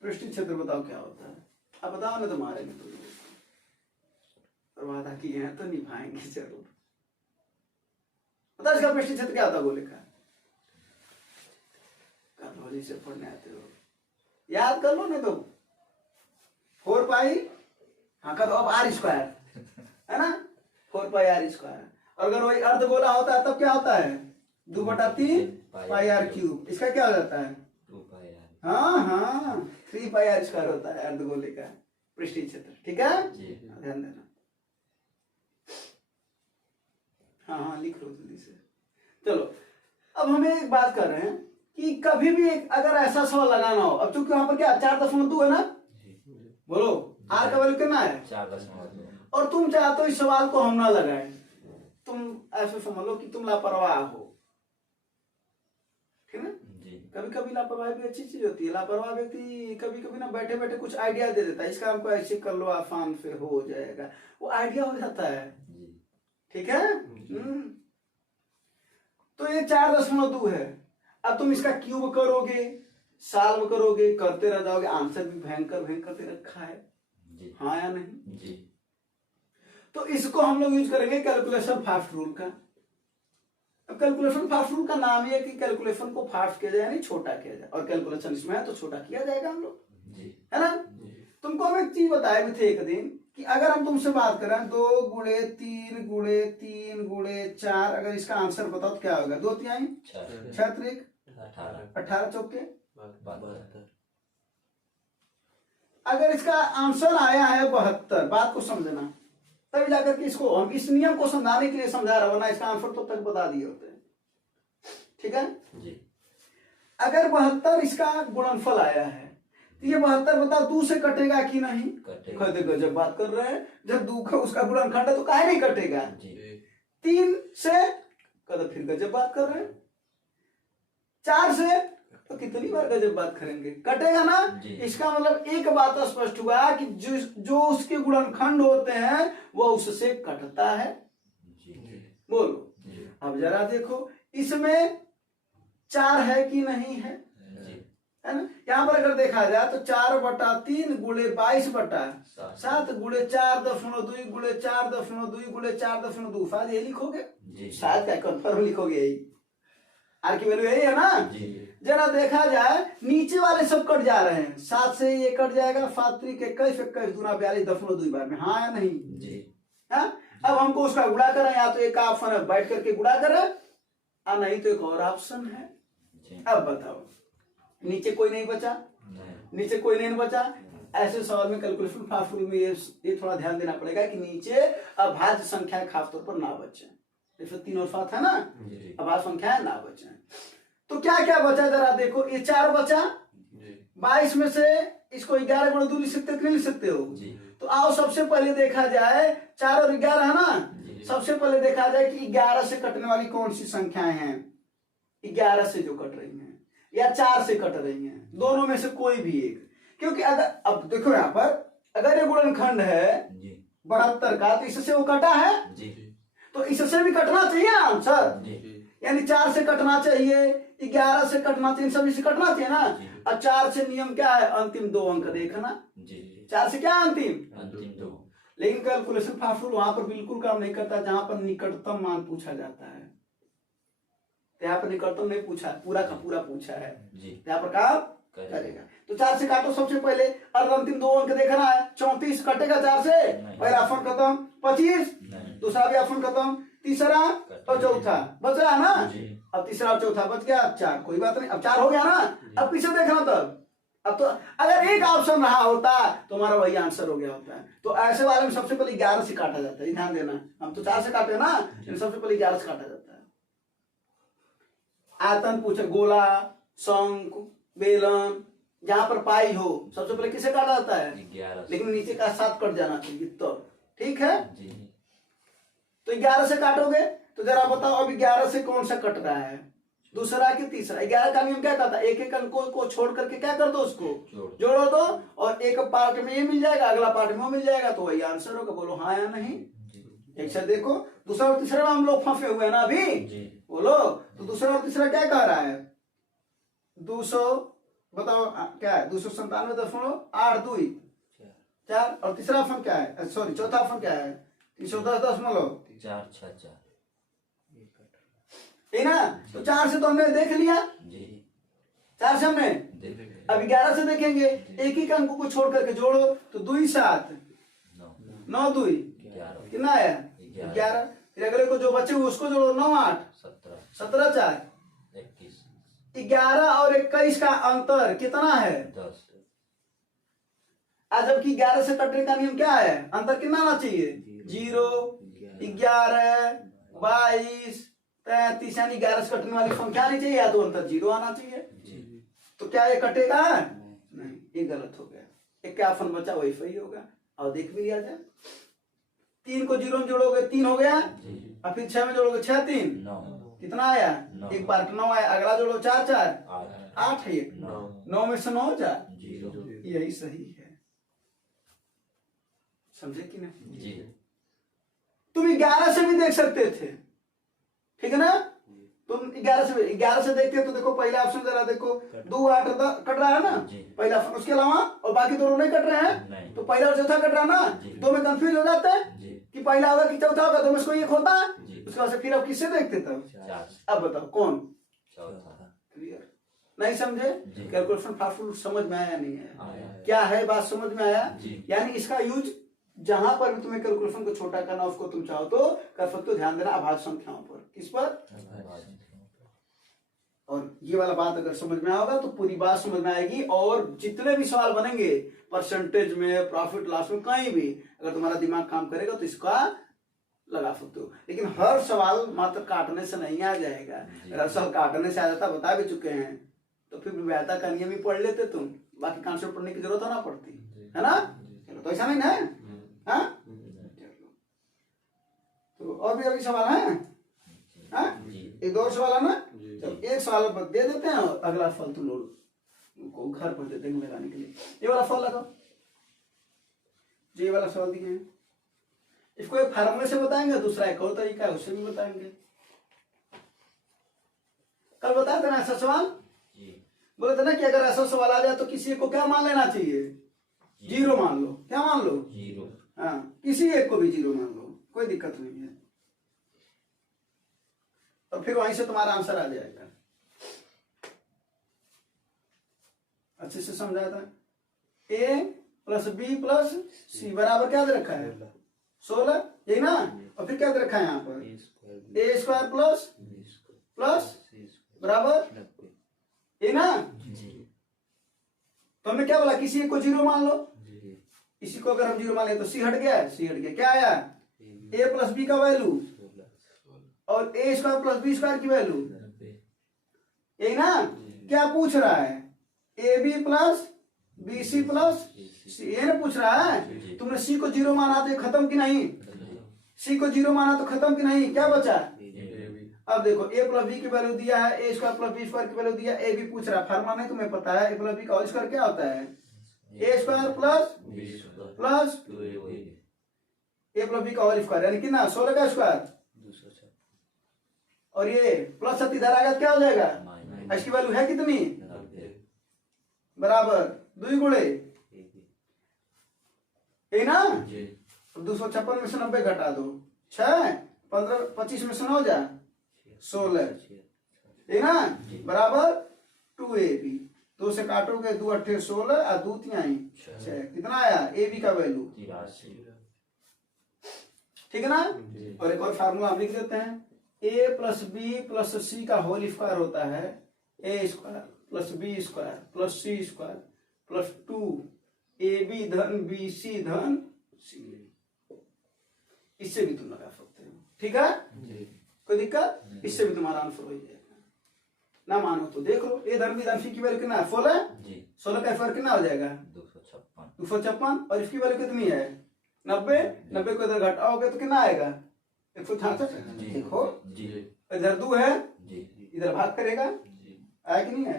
पृष्ठीय क्षेत्र बताओ क्या होता है। अब बताओ ना, तो मारेंगे तो वादा किए हैं तो निभाएंगे जरूर। पता इसका पृष्ठीय क्षेत्र क्या होता है गोले का, कॉलेज से पढ़ने आते हो, याद कर लो ना तो 4 पाई, हाँ कर दो अब आर स्क्वायर है ना, 4 पाई आर स्क्वायर। और अगर वही अर्ध गोला होता है तब क्या होता है, 2/3 पाई आर क्यूब। इसका क्या हो जाता है 2 पाई आर, हाँ हाँ 3 पाई आर स्क्वायर होता है अर्ध गोले का पृष्ठीय क्षेत्र, ठीक है ध्यान देना। हाँ हाँ लिख लो जल्दी से। चलो अब हमें एक बात कर रहे हैं कि कभी भी अगर ऐसा सवाल लगाना हो, अब चूंकि वहां पर क्या 4.2 है ना, बोलो आर का वैल्यू कितना है 4.2, और तुम चाहते हो इस सवाल को हम ना लगाए, तुम ऐसे समझ लो कि तुम लापरवाह हो, ठीक है। कभी कभी लापरवाही भी अच्छी चीज होती है। लापरवाह व्यक्ति कभी कभी ना बैठे बैठे कुछ आइडिया दे देता है, इसका हमको ऐसे कर लो आसान से हो जाएगा, वो आइडिया हो जाता है, ठीक है। तो ये 4.2 है। अब तुम इसका क्यूब करोगे, सॉल्व करोगे, करते रह जाओगे, आंसर भी भयंकर भयंकर दे रखा है जी। हाँ या नहीं जी। तो इसको हम लोग यूज करेंगे कैलकुलेशन फास्ट रूल का। अब कैलकुलेशन फास्ट रूल का नाम ही है कि कैलकुलेशन को फास्ट किया जाए यानी छोटा किया जाए, और कैलकुलेशन इसमें है तो छोटा किया जाएगा हम लोग, है ना। तुमको हम एक चीज बताए भी थे एक दिन कि अगर हम तुमसे बात करें 2 × 3 × 3 × 4, अगर इसका आंसर बताओ तो क्या होगा, 2 तिहाई 6 त्रिक 18 चौके 72। अगर इसका आंसर आया है 72, बात को समझना, तभी जाकर के इसको हम इस नियम को समझाने के लिए समझा रहा, वरना इसका आंसर तो तक बता दिए होते हैं, ठीक है जी। अगर 72 इसका गुणनफल आया है तो ये 72 बताओ 2 से कटेगा कि नहीं, कटेगा। जब बात कर रहे हैं जब 2 का उसका गुणनखंड है तो काहे नहीं कटेगा जी। 3 से कदम फिर गजब बात कर रहे हैं, 4 से तो कितनी बार गजब बात करेंगे, कटेगा ना। इसका मतलब एक बात स्पष्ट हुआ कि जो उसके गुणनखंड होते हैं वो उससे कटता है जी। बोलो जी। अब जरा देखो इसमें 4 है कि नहीं है, है ना। यहाँ पर अगर देखा जाए तो 4/3 × 22/7 × 4.2 × 4.2 × 4.2, शायद ये लिखोगे, शायद क्या कंफर्म लिखोगे यही, आर की वैल्यू यही है ना। जी जरा देखा जाए नीचे वाले सब कट जा रहे हैं, 7 से ये कट जाएगा, 7 3 21 21 दूना 42 दशमलव 2 बार में, हाँ या नहीं। जी हाँ, अब हमको उसका गुणा करें, या तो एक ऑप्शन है बैठ करके गुणा करें, और नहीं तो एक और ऑप्शन है। जी अब बताओ, नीचे कोई नहीं बचा, नहीं नीचे कोई नहीं बचा। ऐसे सवाल में कैलकुलेशन फास्ट फूड में ये थोड़ा ध्यान देना पड़ेगा कि नीचे अभाज्य संख्या खासतौर पर ना बचे। जैसे 3 और 7 है ना, जी अभाज्य संख्या ना बचे। तो क्या क्या बचा जरा देखो, ये 4 बचा, 22 में से इसको 11 गुणा 2 लिख सकते हो कि नहीं लिख सकते हो। जी तो आओ सबसे पहले देखा जाए, 4 और 11 है ना, जी सबसे पहले देखा जाए कि 11 से कटने वाली कौन सी संख्याएं हैं। 11 से जो कट रही हैं या 4 से कट रही हैं, दोनों में से कोई भी एक। क्योंकि अगर अब देखो यहाँ पर, अगर ये गुणनखंड है जी 72 का, तो इससे वो कटा है, जी तो इससे भी कटना चाहिए ना आंसर। जी यानी 4 से कटना चाहिए, 11 से कटना चाहिए, सभी से कटना चाहिए ना। जी। और 4 से नियम क्या है, अंतिम 2 अंक देखना। जी 4 से क्या अंतिम, अंतिम 2। लेकिन कैलकुलेशन फास्ट फूड वहां पर बिल्कुल काम नहीं करता जहां पर निकटतम मान पूछा जाता है। तो यहाँ पर निकटतम नहीं पूछा, पूरा का पूरा पूछा है, जी तो यहाँ पर काम करेगा। तो 4 से काटो सबसे पहले, और अंतिम 2 अंक देखना है। 34 कटेगा 4 से, पहला ऑप्शन खत्म। 25 नहीं दूसरा भी ऑप्शन खत्म, तीसरा और चौथा बच रहा है ना। जी अब तीसरा और चौथा बच गया, 4 कोई बात नहीं, अब 4 हो गया ना। अब पीछे देखना तब, अब तो अगर एक ऑप्शन रहा होता तो हमारा वही आंसर हो गया होता है। तो ऐसे वाले में सबसे पहले 11 से काटा जाता है, ध्यान देना। हम तो 4 से काटे ना, लेकिन सबसे पहले 11 से काटा जाता है। आयतन पूछे, गोला, शंख, बेलन, जहां पर पाई हो, सबसे पहले किसे काटा जाता है, 11 लेकिन नीचे का 7 कट जाना चाहिए तो ठीक है। जी तो 11 से काटोगे तो जरा बताओ अब 11 से कौन सा कट रहा है, दूसरा कि तीसरा। 11 का नियम क्या कहता है, एक एक अंकों को छोड़ करके क्या कर दो, उसको जोड़ो दो, और एक पार्ट में ये मिल जाएगा, अगला पार्ट में वो मिल जाएगा, तो वही आंसर होगा। बोलो हाँ या नहीं। एक से देखो, दूसरा और तीसरा में हम लोग फंसे हुए हैं ना अभी, बोलो। तो दूसरा और तीसरा क्या कह रहा है, 200 बताओ क्या है, 297.82 4, और तीसरा ऑप्शन क्या है, सॉरी चौथा ऑप्शन क्या है, 310.4 है ना। तो 4 से तो हमने देख लिया, 4 से हमने, अब 11 से देखेंगे, एक ही अंक को छोड़ करके जोड़ो, तो 2 7 9 2 कितना आया 11। फिर अगले को जो बचे हुए उसको जोड़ो, 9 8 17 4 11 और 21 का अंतर कितना है 10। आज जबकि 11 से कटने का नियम क्या है, अंतर कितना आना चाहिए, 0 11 22 33, यानी 11 से कटने वाली संख्या आनी चाहिए, या तो अंतर 0 आना चाहिए। तो क्या ये कटेगा, नहीं, ये गलत हो गया। एक क्या ऑप्शन बचा, वही सही होगा। और देख भी लिया जाए, 3 को 0 में जोड़ोगे 3 हो गया, और फिर 6 में जोड़ोगे 6 3 कितना आया, एक पार्ट 9 आया, अगला जोड़ो 4 4 8 है, 9 में से 9 4, यही सही है। समझे कि नहीं। तुम 11 से भी देख सकते थे, ठीक है ना। तुम 11 से देखते तो देखो पहला ऑप्शन जरा देखो, 2 8 कट रहा है ना पहला ऑप्शन, उसके अलावा और बाकी दोनों नहीं कट रहे हैं, तो पहला और चौथा कट रहा ना, दो में कंफ्यूज हो जाता है कि पहला होगा कि चौथा होगा, दो में से कोई एक होता है। उसके बाद से फिर अब किससे देखते तब, अब बताओ कौन, क्लियर नहीं समझे। कैलकुलेशन फास्ट फूड समझ में आया नहीं है, क्या है बात समझ में आया। यानी इसका यूज जहां पर भी तुम्हें कैलकुलेशन को छोटा करना, उसको तुम चाहो तो कर सकते हो। ध्यान देना अभाज्य संख्याओं पर, किस पर, और ये वाला बात अगर समझ में आएगा तो पूरी बात समझ में आएगी। और जितने भी सवाल बनेंगे परसेंटेज में, प्रॉफिट लॉस में, कहीं भी अगर तुम्हारा दिमाग काम करेगा तो इसका लगा सकते हो। लेकिन हर सवाल मात्र काटने से नहीं आ जाएगा, अगर सवाल काटने से आ जाता, बता भी चुके हैं, तो फिर व्याख्या का नियम ही पढ़ लेते तुम, बाकी कॉन्सेप्ट पढ़ने की जरूरत ना पड़ती है ना। चलो, तो ऐसा नहीं है, हाँ। तो और भी अभी सवाल है, हाँ? एक दो सवाल है ना, चलो एक सवाल दे देते हैं, और अगला फल तुम लोग को घर पर दे देंगे लगाने के लिए। ये वाला फल लगाओ, जो ये वाला सवाल दिए हैं, इसको एक फार्मूले से बताएंगे, दूसरा एक और तरीका है उससे भी बताएंगे। कल बताया था ना ऐसा सवाल, बोले थे ना कि अगर ऐसा सवाल आ जाए तो किसी को क्या मान लेना चाहिए, 0 मान लो। क्या मान लो, 0। हाँ, किसी एक को भी 0 मान लो, कोई दिक्कत नहीं है, और फिर वहीं से तुम्हारा आंसर आ जाएगा। अच्छे से समझाया था। ए प्लस बी प्लस सी बराबर क्या दे रखा है 16, यही ना। और फिर क्या दे रखा है यहाँ पर ए स्क्वायर प्लस बराबर ये ना। तो हमने क्या बोला किसी एक को 0 मान लो, इसी को अगर हम 0 मान ले तो सी हट गया, सी हट गया, क्या आया ए प्लस बी का वैल्यू और A square plus B square की वैल्यू, यही ना। क्या पूछ रहा है A B plus B C plus C, ये ना पूछ रहा है। तुमने सी को 0 माना तो खत्म कि नहीं, सी को 0 माना तो खत्म कि नहीं, क्या बचा। अब देखो ए प्लस बी की वैल्यू दिया है, A square plus B square की वैल्यू दिया, ए बी पूछ रहा है। फार्मूला नहीं तुम्हें पता है, ए प्लस बी का होल स्क्वायर क्या होता है A square plus A plus B का होल स्क्वायर यानी कितना 16 का स्क्वायर, और ये प्लस 7 इधर आएगा क्या हो जाएगा, इसकी वैल्यू है कितनी बराबर 2 गुणे ये ना। 256 में से 90 घटा दो 6, 15 25 में से 9 जा 16 ये ना बराबर 2ab। 2 से काटोगे 2 8 16 और 2 3 6, कितना आया ए बी का वैल्यू, ठीक है ना। और एक और फार्मूला हम लिख देते हैं, A plus B plus C का होल स्क्वायर होता है A square plus B square plus C square plus 2 A B धन बी सी धन सी। इससे भी तुम लगा सकते हो, ठीक है, कोई दिक्कत, इससे भी तुम्हारा आंसर हो जाएगा। ना मानो तो देख लो, ए धन बी धन सी की वैल्यू कितना है 16 का फर्क कितना हो जाएगा 256 और इसकी वैल्यू कितनी है 90 को इधर घटाओगे तो कितना आएगा 166। देखो इधर 2 है, इधर भाग करेगा, आया कि नहीं है,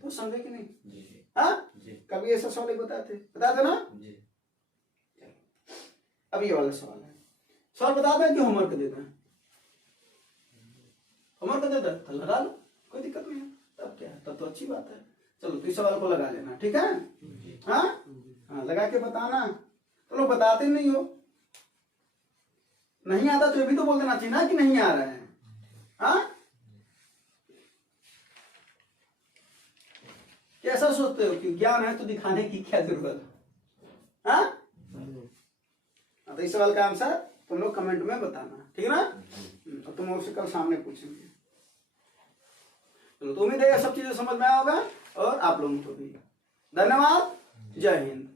तो समझे कि नहीं। हाँ कभी ऐसा सवाल बताते ना। अब ये वाला सवाल है, सवाल बताते हैं कि होमवर्क देता है, होमवर्क देता है तो लगा लो, कोई दिक्कत नहीं है, तब क्या है, तब तो अच्छी बात है। चलो तो इस सवाल को लगा लेना, ठीक है। हाँ हाँ लगा के बताना। तो लोग बताते नहीं हो, नहीं आता तो ये भी तो बोल देना चाहिए ना कि नहीं आ रहा है। हाँ कैसा सोचते हो कि ज्ञान है तो दिखाने की क्या जरूरत है। हाँ तो इस सवाल का आंसर तुम लोग कमेंट में बताना, ठीक है ना। तो तुम उससे कल सामने पूछेंगे। चलो तो उम्मीद है सब चीजें समझ में आया होगा और आप लोगों को भी। धन्यवाद, जय हिंद।